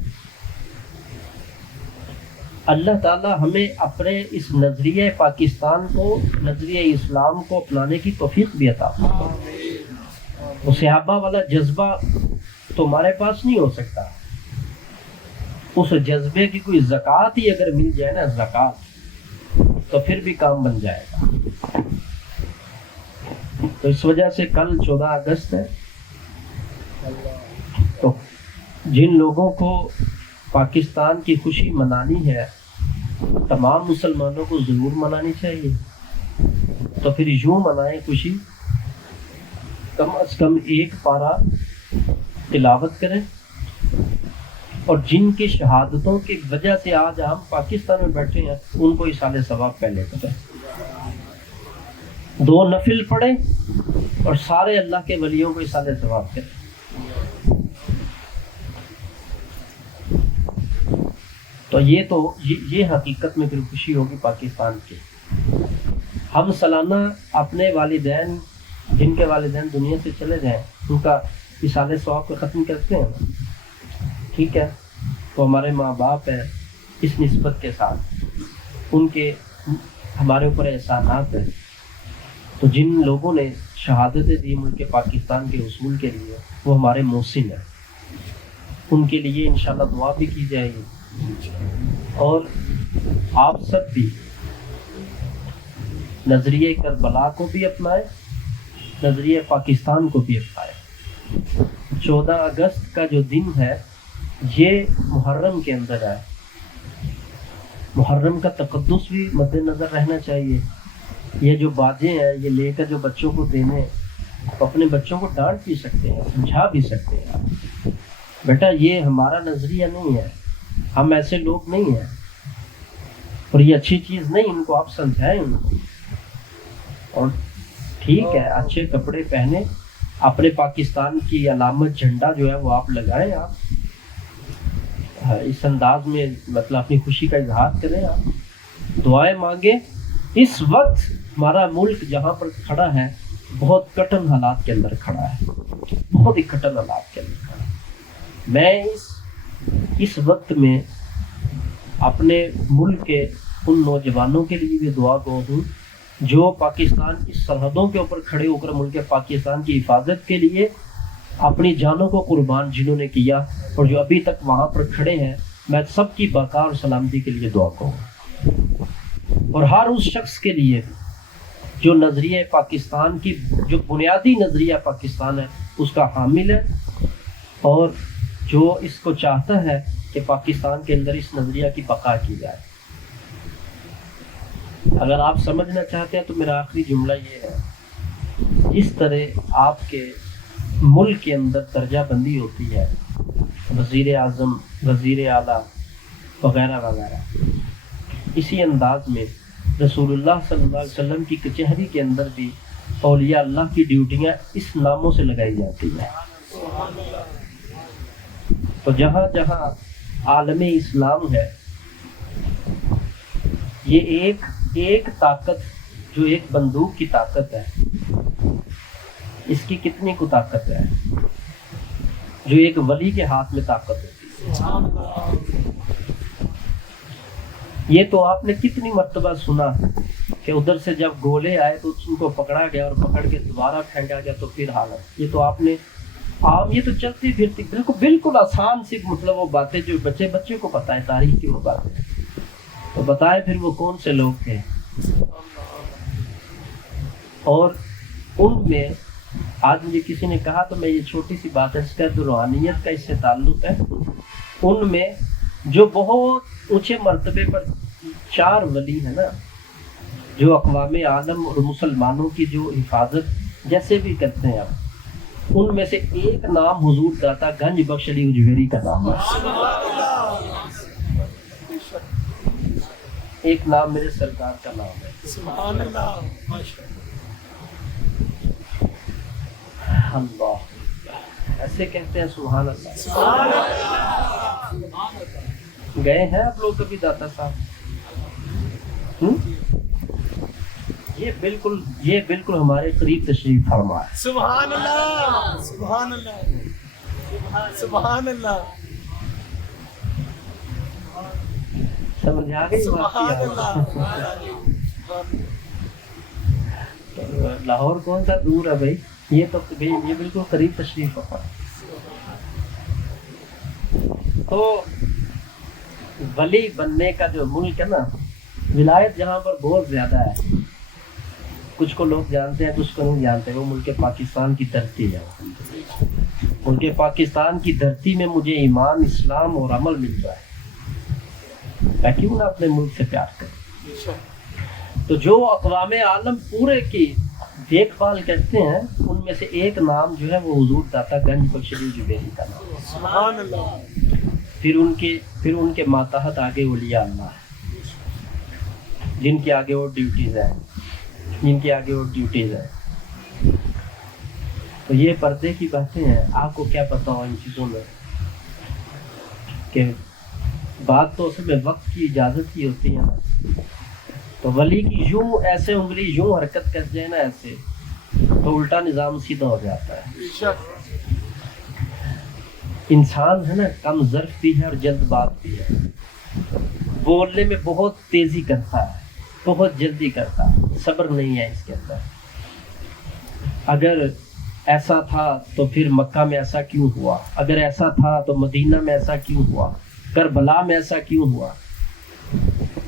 اللہ تعالیٰ ہمیں اپنے اس نظریہ پاکستان کو، نظریہ اسلام کو اپنانے کی توفیق بھی عطا فرمائے۔ وہ صحابہ والا جذبہ تو ہمارے پاس نہیں ہو سکتا، اس جذبے کی کوئی زکوٰۃ ہی اگر مل جائے نا، زکوٰۃ، تو پھر بھی کام بن جائے گا۔ تو اس وجہ سے کل 14 اگست ہے، تو جن لوگوں کو پاکستان کی خوشی منانی ہے تمام مسلمانوں کو ضرور منانی چاہیے۔ تو پھر یوں منائیں خوشی، کم از کم ایک پارہ تلاوت کریں، اور جن کی شہادتوں کی وجہ سے آج ہم پاکستان میں بیٹھے ہیں ان کو اصالہ ثواب پہلے کریں، 2 نفل پڑھیں اور سارے اللہ کے ولیوں کو اصالہ ثواب کریں۔ تو یہ حقیقت میں پھر خوشی ہوگی پاکستان کی۔ ہم سالانہ اپنے والدین، جن کے والدین دنیا سے چلے جائیں، ان کا اصالہ ثواب کو ختم کرتے ہیں، ٹھیک ہے؟ تو ہمارے ماں باپ ہیں، اس نسبت کے ساتھ ان کے ہمارے اوپر احسانات ہیں۔ تو جن لوگوں نے شہادتیں دی ملک پاکستان کے حصول کے لیے، وہ ہمارے محسن ہیں، ان کے لیے انشاءاللہ دعا بھی کی جائے گی۔ اور آپ سب بھی نظریہ کربلا کو بھی اپنائیں، نظریہ پاکستان کو بھی اپنائیں۔ 14 اگست کا جو دن ہے یہ محرم کے اندر ہے، محرم کا تقدس بھی مد نظر رہنا چاہیے۔ یہ جو باجے ہیں یہ لے کر جو بچوں کو دینے، آپ اپنے بچوں کو ڈانٹ بھی سکتے ہیں، سمجھا بھی سکتے ہیں، بیٹا یہ ہمارا نظریہ نہیں ہے، ہم ایسے لوگ نہیں ہیں، اور یہ اچھی چیز نہیں، ان کو آپ سمجھائیں ان کو۔ اور ٹھیک ہے، اچھے کپڑے پہنے، اپنے پاکستان کی علامت جھنڈا جو ہے وہ آپ لگائیں، آپ اس انداز میں مطلب اپنی خوشی کا اظہار کریں، آپ دعائیں مانگیں۔ اس وقت ہمارا ملک جہاں پر کھڑا ہے بہت کٹن حالات کے اندر کھڑا ہے، بہت ہی کٹن حالات کے اندر کھڑا ہے۔ میں اس وقت میں اپنے ملک کے ان نوجوانوں کے لیے بھی دعا گو ہوں جو پاکستان کی سرحدوں کے اوپر کھڑے ہو کر ملک پاکستان کی حفاظت کے لیے اپنی جانوں کو قربان جنہوں نے کیا، اور جو ابھی تک وہاں پر کھڑے ہیں، میں سب کی بقا اور سلامتی کے لیے دعا کروں، اور ہر اس شخص کے لیے جو نظریہ پاکستان کی، جو بنیادی نظریہ پاکستان ہے اس کا حامل ہے، اور جو اس کو چاہتا ہے کہ پاکستان کے اندر اس نظریہ کی بقا کی جائے. اگر آپ سمجھنا چاہتے ہیں تو میرا آخری جملہ یہ ہے، اس طرح آپ کے ملک کے اندر درجہ بندی ہوتی ہے، وزیر اعظم، وزیر اعلیٰ وغیرہ وغیرہ، اسی انداز میں رسول اللہ صلی اللہ علیہ وسلم کی کچہری کے اندر بھی اولیاء اللہ کی ڈیوٹیاں اس ناموں سے لگائی جاتی ہیں. تو جہاں جہاں عالم اسلام ہے، یہ ایک طاقت جو ایک بندوق کی طاقت ہے، اس کی کتنی کو طاقت ہے جو ایک ولی کے ہاتھ میں طاقت ہوتی ہے. یہ تو آپ نے کتنی مرتبہ سنا کہ ادھر سے جب گولے آئے تو ان کو پکڑا گیا اور پکڑ کے دوبارہ پھینکا گیا تو پھر حالت. یہ تو آپ نے یہ تو چلتی پھرتی بالکل آسان سی مطلب وہ باتیں جو بچے کو پتہ ہے، تاریخ کی وہ باتیں. تو بتائے پھر وہ کون سے لوگ تھے، اور ان میں آج مجھے کسی نے کہا تو میں یہ چھوٹی سی بات ہے، اس کا جو روحانیت کا اس سے تعلق ہے، ان میں جو بہت اونچے مرتبے پر 4 ولی ہیں نا، جو اقوام عالم اور مسلمانوں کی جو حفاظت جیسے بھی کرتے ہیں آپ، ان میں سے ایک نام حضور داتا گنج بخش علی اجمیری کا نام ہے، ایک نام میرے سرکار کا نام ہے. سبحان اللہ. اللہ ایسے کہتے ہیں سبحان اللہ. گئے ہیں آپ لوگ کبھی داتا صاحب؟ یہ بالکل ہمارے قریب تشریف فرما ہے. سبحان اللہ. سبحان اللہ. سبحان اللہ. سمجھ آ گئی؟ سبحان اللہ. لاہور کون سا دور ہے بھائی، یہ تو یہ بالکل قریب تشریف فرما. تو ولی بننے کا جو ملک ہے نا، ولایت جہاں پر بہت زیادہ ہے، کچھ کو لوگ جانتے ہیں کچھ کو نہیں جانتے، وہ ملک پاکستان کی دھرتی ہے. ملک پاکستان کی دھرتی میں مجھے ایمان، اسلام اور عمل مل رہا ہے، میں کیوں نہ اپنے ملک سے پیار کروں. تو جو اقوام عالم پورے کی دیکھ بھال کرتے ہیں، ان میں سے ایک نام جو ہے وہ حضور داتا گنج بخش علی اجمیری کا نام. سبحان اللہ. پھر ان کے ماتحت آگے اولیاء اللہ ہے، جن کی آگے اور ڈیوٹیز ہیں. تو یہ پردے کی باتیں ہیں، آپ کو کیا پتا ہو ان چیزوں میں، کہ بات تو اصل میں وقت کی اجازت ہی ہوتی ہے نا. تو ولی کی یوں ایسے انگلی یوں حرکت کر جائے نا ایسے، تو الٹا نظام سیدھا ہو جاتا ہے. انسان ہے نا کم ظرف بھی ہے اور جلد بات بھی ہے، بولنے میں بہت تیزی کرتا ہے، بہت جلدی کرتا ہے، صبر نہیں ہے اس کے اندر. اگر ایسا تھا تو پھر مکہ میں ایسا کیوں ہوا، اگر ایسا تھا تو مدینہ میں ایسا کیوں ہوا، کربلا میں ایسا کیوں ہوا.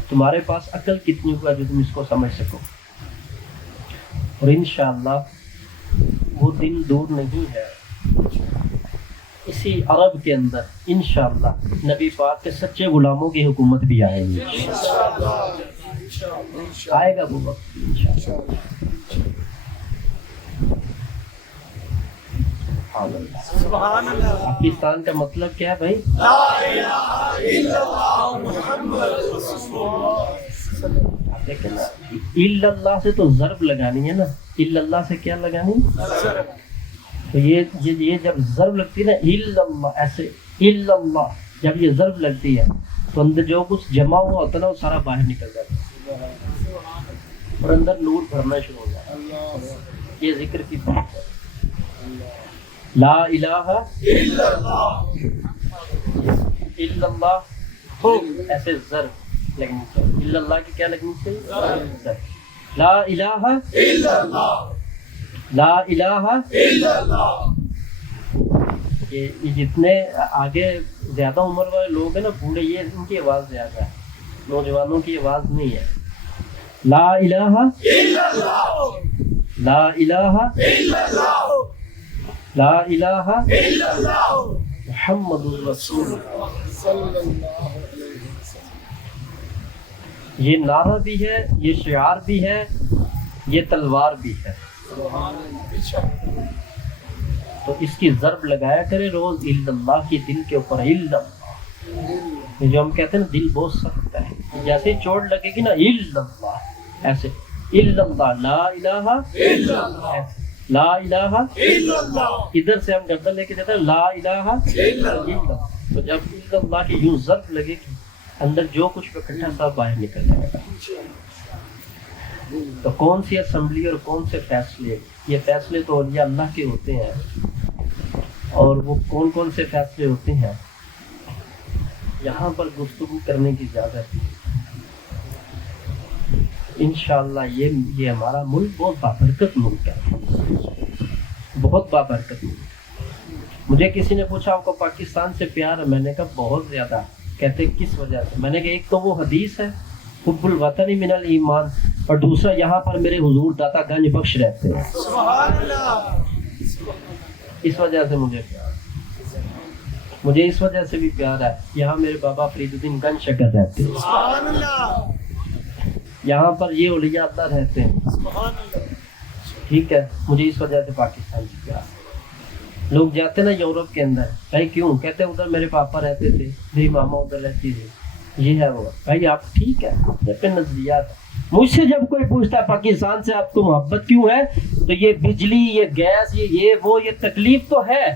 تمہارے پاس عقل کتنی ہوا جو تم اس کو سمجھ سکو. اور انشاءاللہ وہ دن دور نہیں ہے، اسی عرب کے اندر انشاءاللہ نبی پاک کے سچے غلاموں کی حکومت بھی آئے گی. آئے گا وہ وقت انشاءاللہ. سبحان اللہ. پاکستان کا مطلب کیا ہے بھائی؟ لا الہ الا اللہ محمد رسول اللہ. لیکن الا اللہ سے تو ضرب لگانی ہے نا، الا اللہ سے کیا لگانی؟ تو یہ جب ضرب لگتی ہے نا، الا اللہ، ایسے الا اللہ جب یہ ضرب لگتی ہے تو اندر جو کچھ جمع ہوا ہوتا ہے نا وہ سارا باہر نکل جاتا ہے اور اندر نور بھرنا شروع ہو جاتا ہے. یہ ذکر کی بات ہے. لا الہ الا اللہ ہو ایسے ضرب لگنی چاہیے. الا اللہ کی کیا لگنی چاہیے؟ لا الہ الا اللہ. لا الہ الا اللہ. یہ جتنے آگے زیادہ عمر والے لوگ ہیں نا، بوڑھے، یہ ان کی آواز زیادہ ہے، نوجوانوں کی آواز نہیں ہے. لا الہ الا اللہ. لا الہ الا اللہ. لا الہ الا اللہ محمد الرسول اللہ۔ صلی اللہ علیہ وسلم۔ یہ نعرہ بھی ہے، یہ شعار بھی ہے، یہ تلوار بھی ہے۔ سبحان اللہ، بے شک۔ تو اس کی ضرب لگایا کرے روز الا اللہ کی دل کے اوپر، الا اللہ۔ یہ جو ہم کہتے ہیں نا دل بہت سخت ہے، جیسے ہی چوٹ لگے گی نا الا اللہ، ایسے الا اللہ، لا الہ الا اللہ، لا الہ، الا اللہ، ادھر سے ہم گردن لے کے جاتے ہیں لا الہ الا اللہ۔ الا اللہ۔ تو جب الا اللہ کی یوں ضرب لگے گی، اندر جو کچھ اکٹھا سب باہر نکل جائے گا۔ تو کون سی اسمبلی اور کون سے فیصلے؟ یہ فیصلے تو اولیاء اللہ کے ہوتے ہیں، اور وہ کون کون سے فیصلے ہوتے ہیں یہاں پر گفتگو کرنے کی اجازت ہے۔ انشاءاللہ یہ ہمارا ملک بہت بابرکت ملک ہے، بہت بابرکت ملک۔ مجھے کسی نے پوچھا آپ کو پاکستان سے پیار ہے؟ میں نے کہا بہت زیادہ۔ کہتے کس وجہ سے؟ میں نے کہا ایک تو وہ حدیث ہے حب الوطن من الایمان، اور دوسرا یہاں پر میرے حضور داتا گنج بخش رہتے ہیں، سبحان اللہ، اس وجہ سے مجھے پیار ہے۔ مجھے اس وجہ سے بھی پیار ہے، یہاں میرے بابا فرید الدین گنج شکر رہتے ہیں، سبحان اللہ، یہاں پر یہ اولیاء اللہ رہتے ہیں، سبحان اللہ۔ ٹھیک ہے۔ مجھے اس وجہ سے پاکستان سے پیار ہے۔ لوگ جاتے نا یورپ کے اندر، بھائی کیوں؟ کہتے ادھر میرے پاپا رہتے تھے، میری ماما ادھر رہتی تھی، یہ ہے وہ۔ بھائی آپ ٹھیک ہے، اپنے نظریات۔ مجھ سے جب کوئی پوچھتا ہے پاکستان سے آپ کو محبت کیوں ہے، تو یہ بجلی، یہ گیس، یہ وہ، یہ تکلیف تو ہے،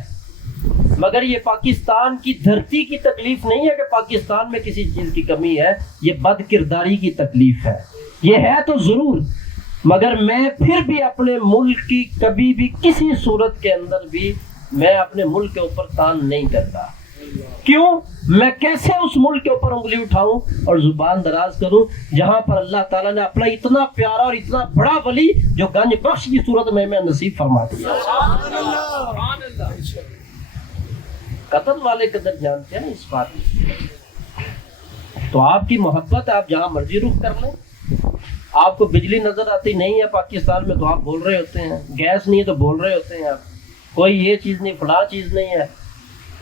مگر یہ پاکستان کی دھرتی کی تکلیف نہیں ہے کہ پاکستان میں کسی چیز کی کمی ہے، یہ بد کرداری کی تکلیف ہے۔ یہ ہے تو ضرور، مگر میں پھر بھی اپنے ملک کی کبھی بھی کسی صورت کے اندر بھی میں اپنے ملک کے اوپر تان نہیں کرتا۔ کیوں؟ میں کیسے اس ملک کے اوپر انگلی اٹھاؤں اور زبان دراز کروں جہاں پر اللہ تعالیٰ نے اپنا اتنا پیارا اور اتنا بڑا ولی جو گنج بخش کی صورت میں نصیب فرما دیا۔ سبحان اللہ، قدر والے قدر جانتے ہیں نا اس بات میں۔ تو آپ کی محبت آپ جہاں مرضی رخ کر لیں۔ آپ کو بجلی نظر آتی نہیں ہے پاکستان میں تو آپ بول رہے ہوتے ہیں، گیس نہیں ہے تو بول رہے ہوتے ہیں آپ، کوئی یہ چیز نہیں، فلاں چیز نہیں ہے۔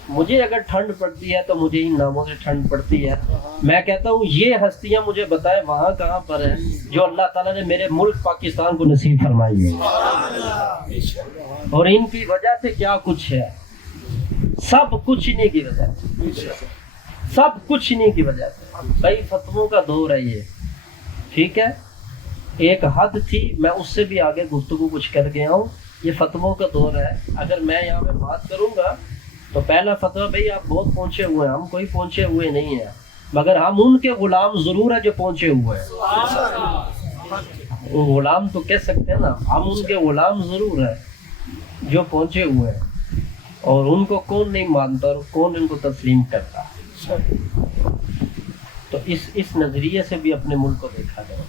مجھے اگر ٹھنڈ پڑتی ہے تو مجھے ان ناموں سے ٹھنڈ پڑتی ہے۔ میں کہتا ہوں یہ ہستیاں مجھے بتائیں وہاں کہاں پر ہیں جو اللہ تعالیٰ نے میرے ملک پاکستان کو نصیب فرمائی ہے، اور ان کی وجہ سے کیا کچھ ہے، سب کچھ انہیں کی وجہ سے، سب کچھ انہیں کی وجہ سے۔ کئی فتووں کا دور ہے یہ، ٹھیک ہے۔ ایک حد تھی، میں اس سے بھی آگے گفتگو کچھ کر گیا ہوں۔ یہ فتووں کا دور ہے۔ اگر میں یہاں پہ بات کروں گا تو پہلا فتویٰ، بھئی آپ بہت پہنچے ہوئے ہیں، ہم کوئی پہنچے ہوئے نہیں ہیں، مگر ہم ان کے غلام ضرور ہیں جو پہنچے ہوئے ہیں۔ غلام تو کہہ سکتے ہیں نا، ہم ان کے غلام ضرور ہیں جو پہنچے ہوئے ہیں، اور ان کو کون نہیں مانتا اور کون ان کو تسلیم کرتا۔ تو اس نظریے سے بھی اپنے ملک کو دیکھا جائے،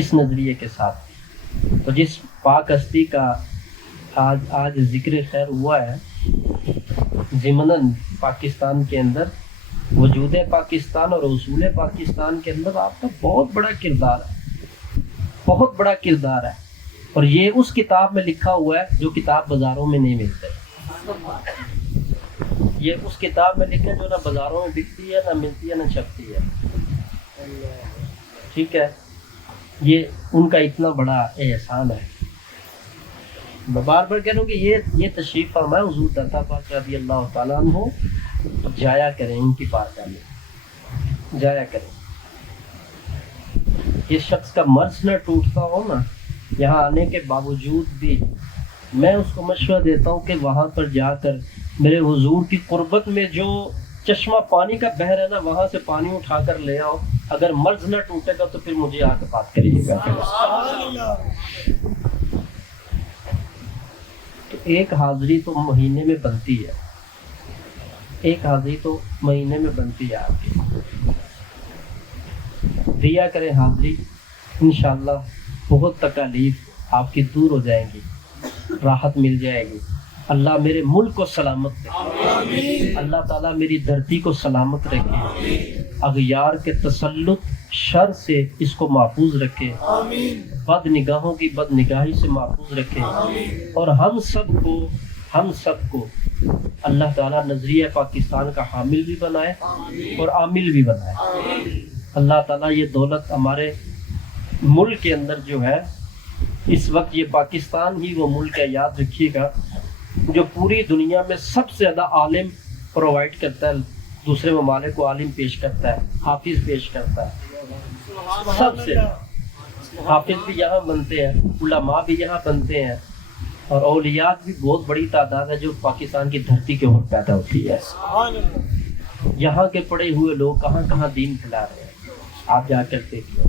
اس نظریے کے ساتھ۔ تو جس پاک ہستی کا آج ذکر خیر ہوا ہے، ضمناً پاکستان کے اندر وجود پاکستان اور اصول پاکستان کے اندر آپ کا بہت بڑا کردار ہے، بہت بڑا کردار ہے، اور یہ اس کتاب میں لکھا ہوا ہے جو کتاب بازاروں میں نہیں ملتے۔ یہ اس کتاب میں لکھا ہے جو نہ بازاروں میں بکتی ہے، نہ ملتی ہے، نہ چھپتی ہے، ٹھیک ہے۔ یہ ان کا اتنا بڑا احسان ہے۔ میں بار بار کہہ رہا ہوں کہ یہ تشریف فرمائے حضور داتا پاک رضی اللہ تعالیٰ عنہ، جایا کریں ان کی بارگاہ میں، جایا کریں۔ اس شخص کا مرض نہ ٹوٹتا ہو نا، یہاں آنے کے باوجود بھی میں اس کو مشورہ دیتا ہوں کہ وہاں پر جا کر میرے حضور کی قربت میں جو چشمہ پانی کا بہر ہے نا، وہاں سے پانی اٹھا کر لے آؤ۔ اگر مرض نہ ٹوٹے گا تو پھر مجھے آ کے بات کریے گا۔ تو ایک حاضری تو مہینے میں بنتی ہے، ایک حاضری تو مہینے میں بنتی ہے آپ کی، دیا کریں حاضری، انشاءاللہ بہت تکالیف آپ کی دور ہو جائیں گی، راحت مل جائے گی۔ اللہ میرے ملک کو سلامت رکھے، اللہ تعالیٰ میری دھرتی کو سلامت رکھے، اغیار کے تسلط شر سے اس کو محفوظ رکھے، بد نگاہوں کی بد نگاہی سے محفوظ رکھے، اور ہم سب کو ہم سب کو اللہ تعالیٰ نظریہ پاکستان کا حامل بھی بنائے اور عامل بھی بنائے۔ اللہ تعالیٰ یہ دولت ہمارے ملک کے اندر جو ہے اس وقت یہ پاکستان ہی وہ ملک ہے، یاد رکھیے گا، جو پوری دنیا میں سب سے زیادہ عالم پرووائڈ کرتا ہے، دوسرے ممالک کو عالم پیش کرتا ہے، حافظ پیش کرتا ہے۔ سب سے حافظ بھی یہاں بنتے ہیں، علماء بھی یہاں بنتے ہیں، اور اولیاء بھی بہت بڑی تعداد ہے جو پاکستان کی دھرتی کے اوپر پیدا ہوتی ہے۔ یہاں کے پڑے ہوئے لوگ کہاں کہاں دین پھیلا رہے ہیں، آپ جا کر دیکھیے۔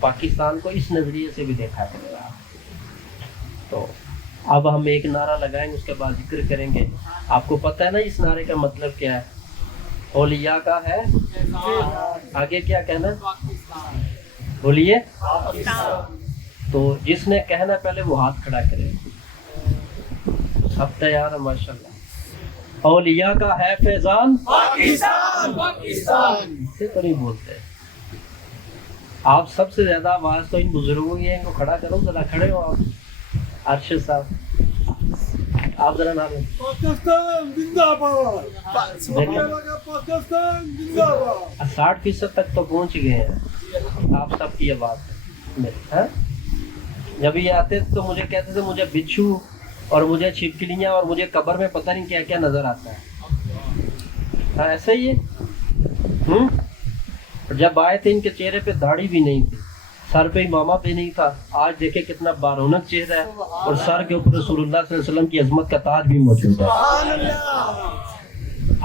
پاکستان کو اس نظریے سے بھی دیکھا کرے گا۔ تو اب ہم ایک نعرہ لگائیں گے، اس کے بعد ذکر کریں گے۔ آپ کو پتہ ہے نا اس نعرے کا مطلب کیا ہے؟ اولیاء کا ہے، آگے کیا کہنا بولیے؟ تو جس نے کہنا پہلے وہ ہاتھ کھڑا کرے۔ سب تیار ہے ماشاءاللہ۔ اولیاء کا ہے فیضان پاکستان، پاکستان۔ اسے تو نہیں بولتے۔ آپ سب سے زیادہ آواز تو ان بزرگوں کی ہے، ان کو کھڑا کرو، ذرا کھڑے ہو آپ۔ ارشد صاحب آپ ذرا نام لیں۔ پاکستان زندہ باد، پاکستان زندہ باد۔ 60% تک تو پہنچ گئے ہیں آپ سب کی آواز میں۔ ہاں؟ جب یہ آتے تو مجھے کہتے تھے مجھے بچھو اور مجھے چھپکلیاں اور مجھے قبر میں پتہ نہیں کیا کیا نظر آتا ہے۔ ہاں ایسا ہی ہے۔ جب آئے تھے ان کے چہرے پہ داڑھی بھی نہیں تھی، سر پہ امامہ بھی نہیں تھا۔ آج دیکھیں کتنا بارونق چہرہ ہے، اور سر کے اوپر رسول اللہ صلی اللہ علیہ وسلم کی عظمت کا تاج بھی موجود ہے۔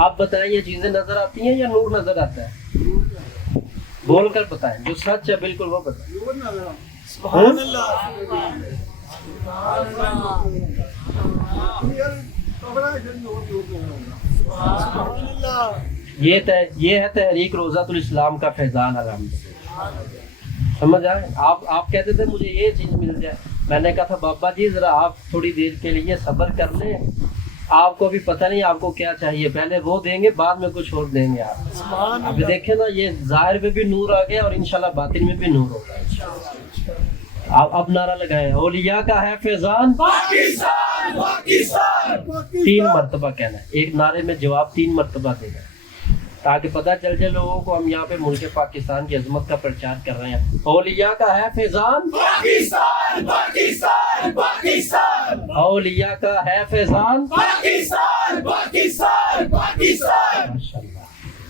آپ بتائیں یہ چیزیں نظر آتی ہیں یا نور نظر آتا ہے؟ بول کر بتائیں، جو سچ ہے بالکل وہ بتائیں۔ سبحان اللہ۔ سبحان اللہ۔ یہ ہے تحریک روضۃ الاسلام کا فیضان الحمدللہ۔ سمجھ آئے؟ آپ کہتے تھے مجھے یہ چیز مل جائے، میں نے کہا تھا بابا جی ذرا آپ تھوڑی دیر کے لیے صبر کر لیں، آپ کو بھی پتہ نہیں آپ کو کیا چاہیے، پہلے وہ دیں گے بعد میں کچھ اور دیں گے آپ۔ ابھی دیکھیں نا یہ ظاہر میں بھی نور آ گیا اور انشاءاللہ باطن میں بھی نور ہوگا۔ آپ اب نعرہ لگائیں، اولیاء کا ہے فیضان پاکستان، پاکستان۔ 3 مرتبہ کہنا ہے، ایک نعرے میں جواب 3 مرتبہ دینا ہے، تاکہ پتہ چل جائے لوگوں کو ہم یہاں پہ ملک پاکستان کی عظمت کا پرچار کر رہے ہیں۔ اولیاء کا ہے فیضان پاکستان، پاکستان، پاکستان۔ اولیاء کا ہے فیضان پاکستان، پاکستان، پاکستان۔ ماشاءاللہ۔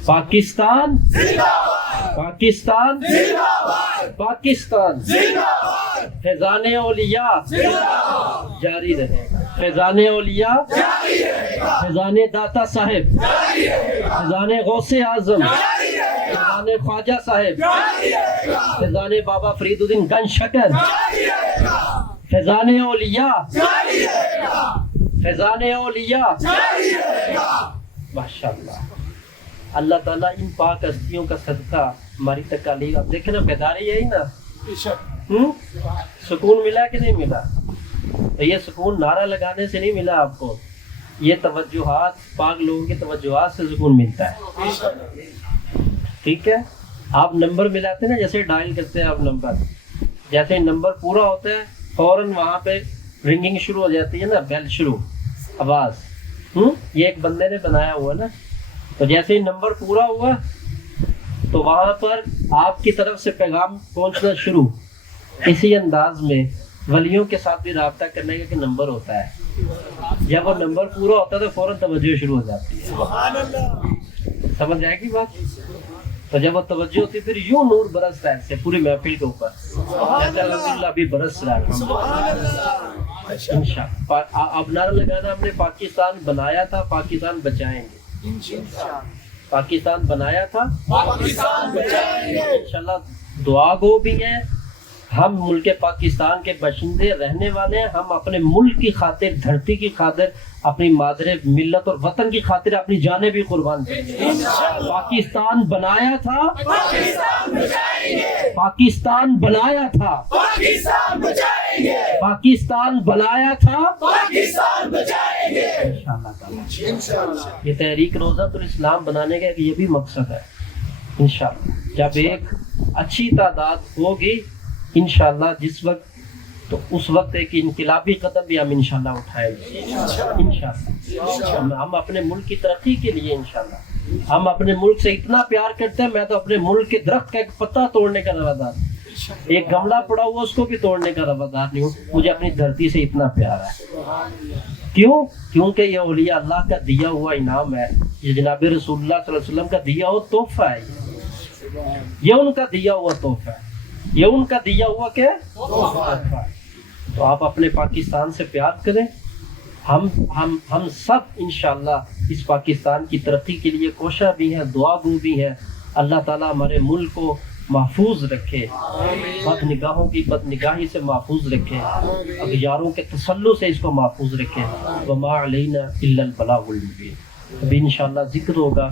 پاکستان زندہ باد، پاکستان زندہ باد، پاکستان زندہ باد، فیضان اولیاء زندہ باد۔ جاری رہے گا، فیضان اولیاء جاری رہے گا، فیضان داتا صاحب، جاری رہے گا، فیضان غوث اعظم، جاری رہے گا، فیضان خواجہ صاحب، جاری رہے گا، فیضان بابا فرید الدین گنج شکر، جاری رہے گا، فیضان اولیاء، جاری رہے گا، فیضان اولیاء۔ جاری رہے گا۔ ماشاءاللہ۔ اللہ تعالیٰ ان پاک ہستیوں کا صدقہ ہماری تکالیف، اب دیکھیں نا بیداری یہی نا، سکون ملا کہ نہیں ملا؟ تو یہ سکون نعرہ لگانے سے نہیں ملا آپ کو، یہ توجہات پاک لوگوں کی توجہات سے سکون ملتا ہے۔ ٹھیک ہے؟ آپ نمبر ملاتے نا، جیسے ڈائل کرتے ہیں آپ نمبر، جیسے نمبر پورا ہوتا ہے فوراً وہاں پہ رنگنگ شروع ہو جاتی ہے نا، بیل شروع، آواز۔ یہ ایک بندے نے بنایا ہوا نا، تو جیسے ہی نمبر پورا ہوا تو وہاں پر آپ کی طرف سے پیغام پہنچنا شروع۔ اسی انداز میں ولیوں کے ساتھ بھی رابطہ کرنے کا نمبر ہوتا ہے، جب وہ نمبر پورا ہوتا ہے تو فوراً توجہ شروع ہو جاتی ہے۔ سبحان اللہ۔ سمجھ جائے گی بات؟ تو جب وہ توجہ ہوتی ہے پھر یوں نور برستا ہے ایسے پوری محفل کے اوپر، جیسے الحمدللہ ابھی برس رہا ہے۔ سبحان اللہ۔ انشاءاللہ اب نعرہ لگانا، ہم نے پاکستان بنایا تھا، پاکستان بچائیں گے۔ پاکستان بنایا تھا، پاکستان بچائیں گے۔ انشاءاللہ دعا گو بھی ہیں، ہم ملک پاکستان کے باشندے رہنے والے ہیں، ہم اپنے ملک کی خاطر، دھرتی کی خاطر، اپنی مادر ملت اور وطن کی خاطر اپنی جانیں بھی قربان کریں گے۔ پاکستان بنایا تھا، پاکستان بچائیں گے۔ پاکستان بنایا تھا، پاکستان بچائیں گے۔ پاکستان بنایا تھا، پاکستان بچائیں گے۔ انشاءاللہ تعالی۔ انشاءاللہ۔ یہ تحریک روضۃ الاسلام بنانے کا یہ بھی مقصد ہے۔ انشاءاللہ جب ایک اچھی تعداد ہوگی، انشاءاللہ جس وقت تو اس وقت ایک انقلابی قدم بھی ہم انشاءاللہ اٹھائیں گے انشاءاللہ. ہم اپنے ملک کی ترقی کے لیے انشاءاللہ، ہم اپنے ملک سے اتنا پیار کرتے ہیں، میں تو اپنے ملک کے درخت کا ایک پتا توڑنے کا روادار، ایک گملہ پڑا ہوا اس کو بھی توڑنے کا روادار نہیں ہوں. مجھے اپنی دھرتی سے اتنا پیار ہے. کیوں؟ کیونکہ یہ اولیاء اللہ کا دیا ہوا انعام ہے، یہ جناب رسول اللہ صلی اللہ علیہ وسلم کا دیا ہوا تحفہ ہے. یہ ان کا دیا ہوا تحفہ ہے، یہ ان کا دیا ہوا کیا تحفہ ہے. تو آپ اپنے پاکستان سے پیار کریں. ہم سب انشاءاللہ اس پاکستان کی ترقی کے لیے کوشاں بھی ہیں، دعا گو بھی ہیں. اللہ تعالیٰ ہمارے ملک کو محفوظ رکھے، بد نگاہوں کی بد نگاہی سے محفوظ رکھے، اغیاروں کے تسلط سے اس کو محفوظ رکھے. وما علینا الا البلاغ المبین. ابھی انشاءاللہ ذکر ہوگا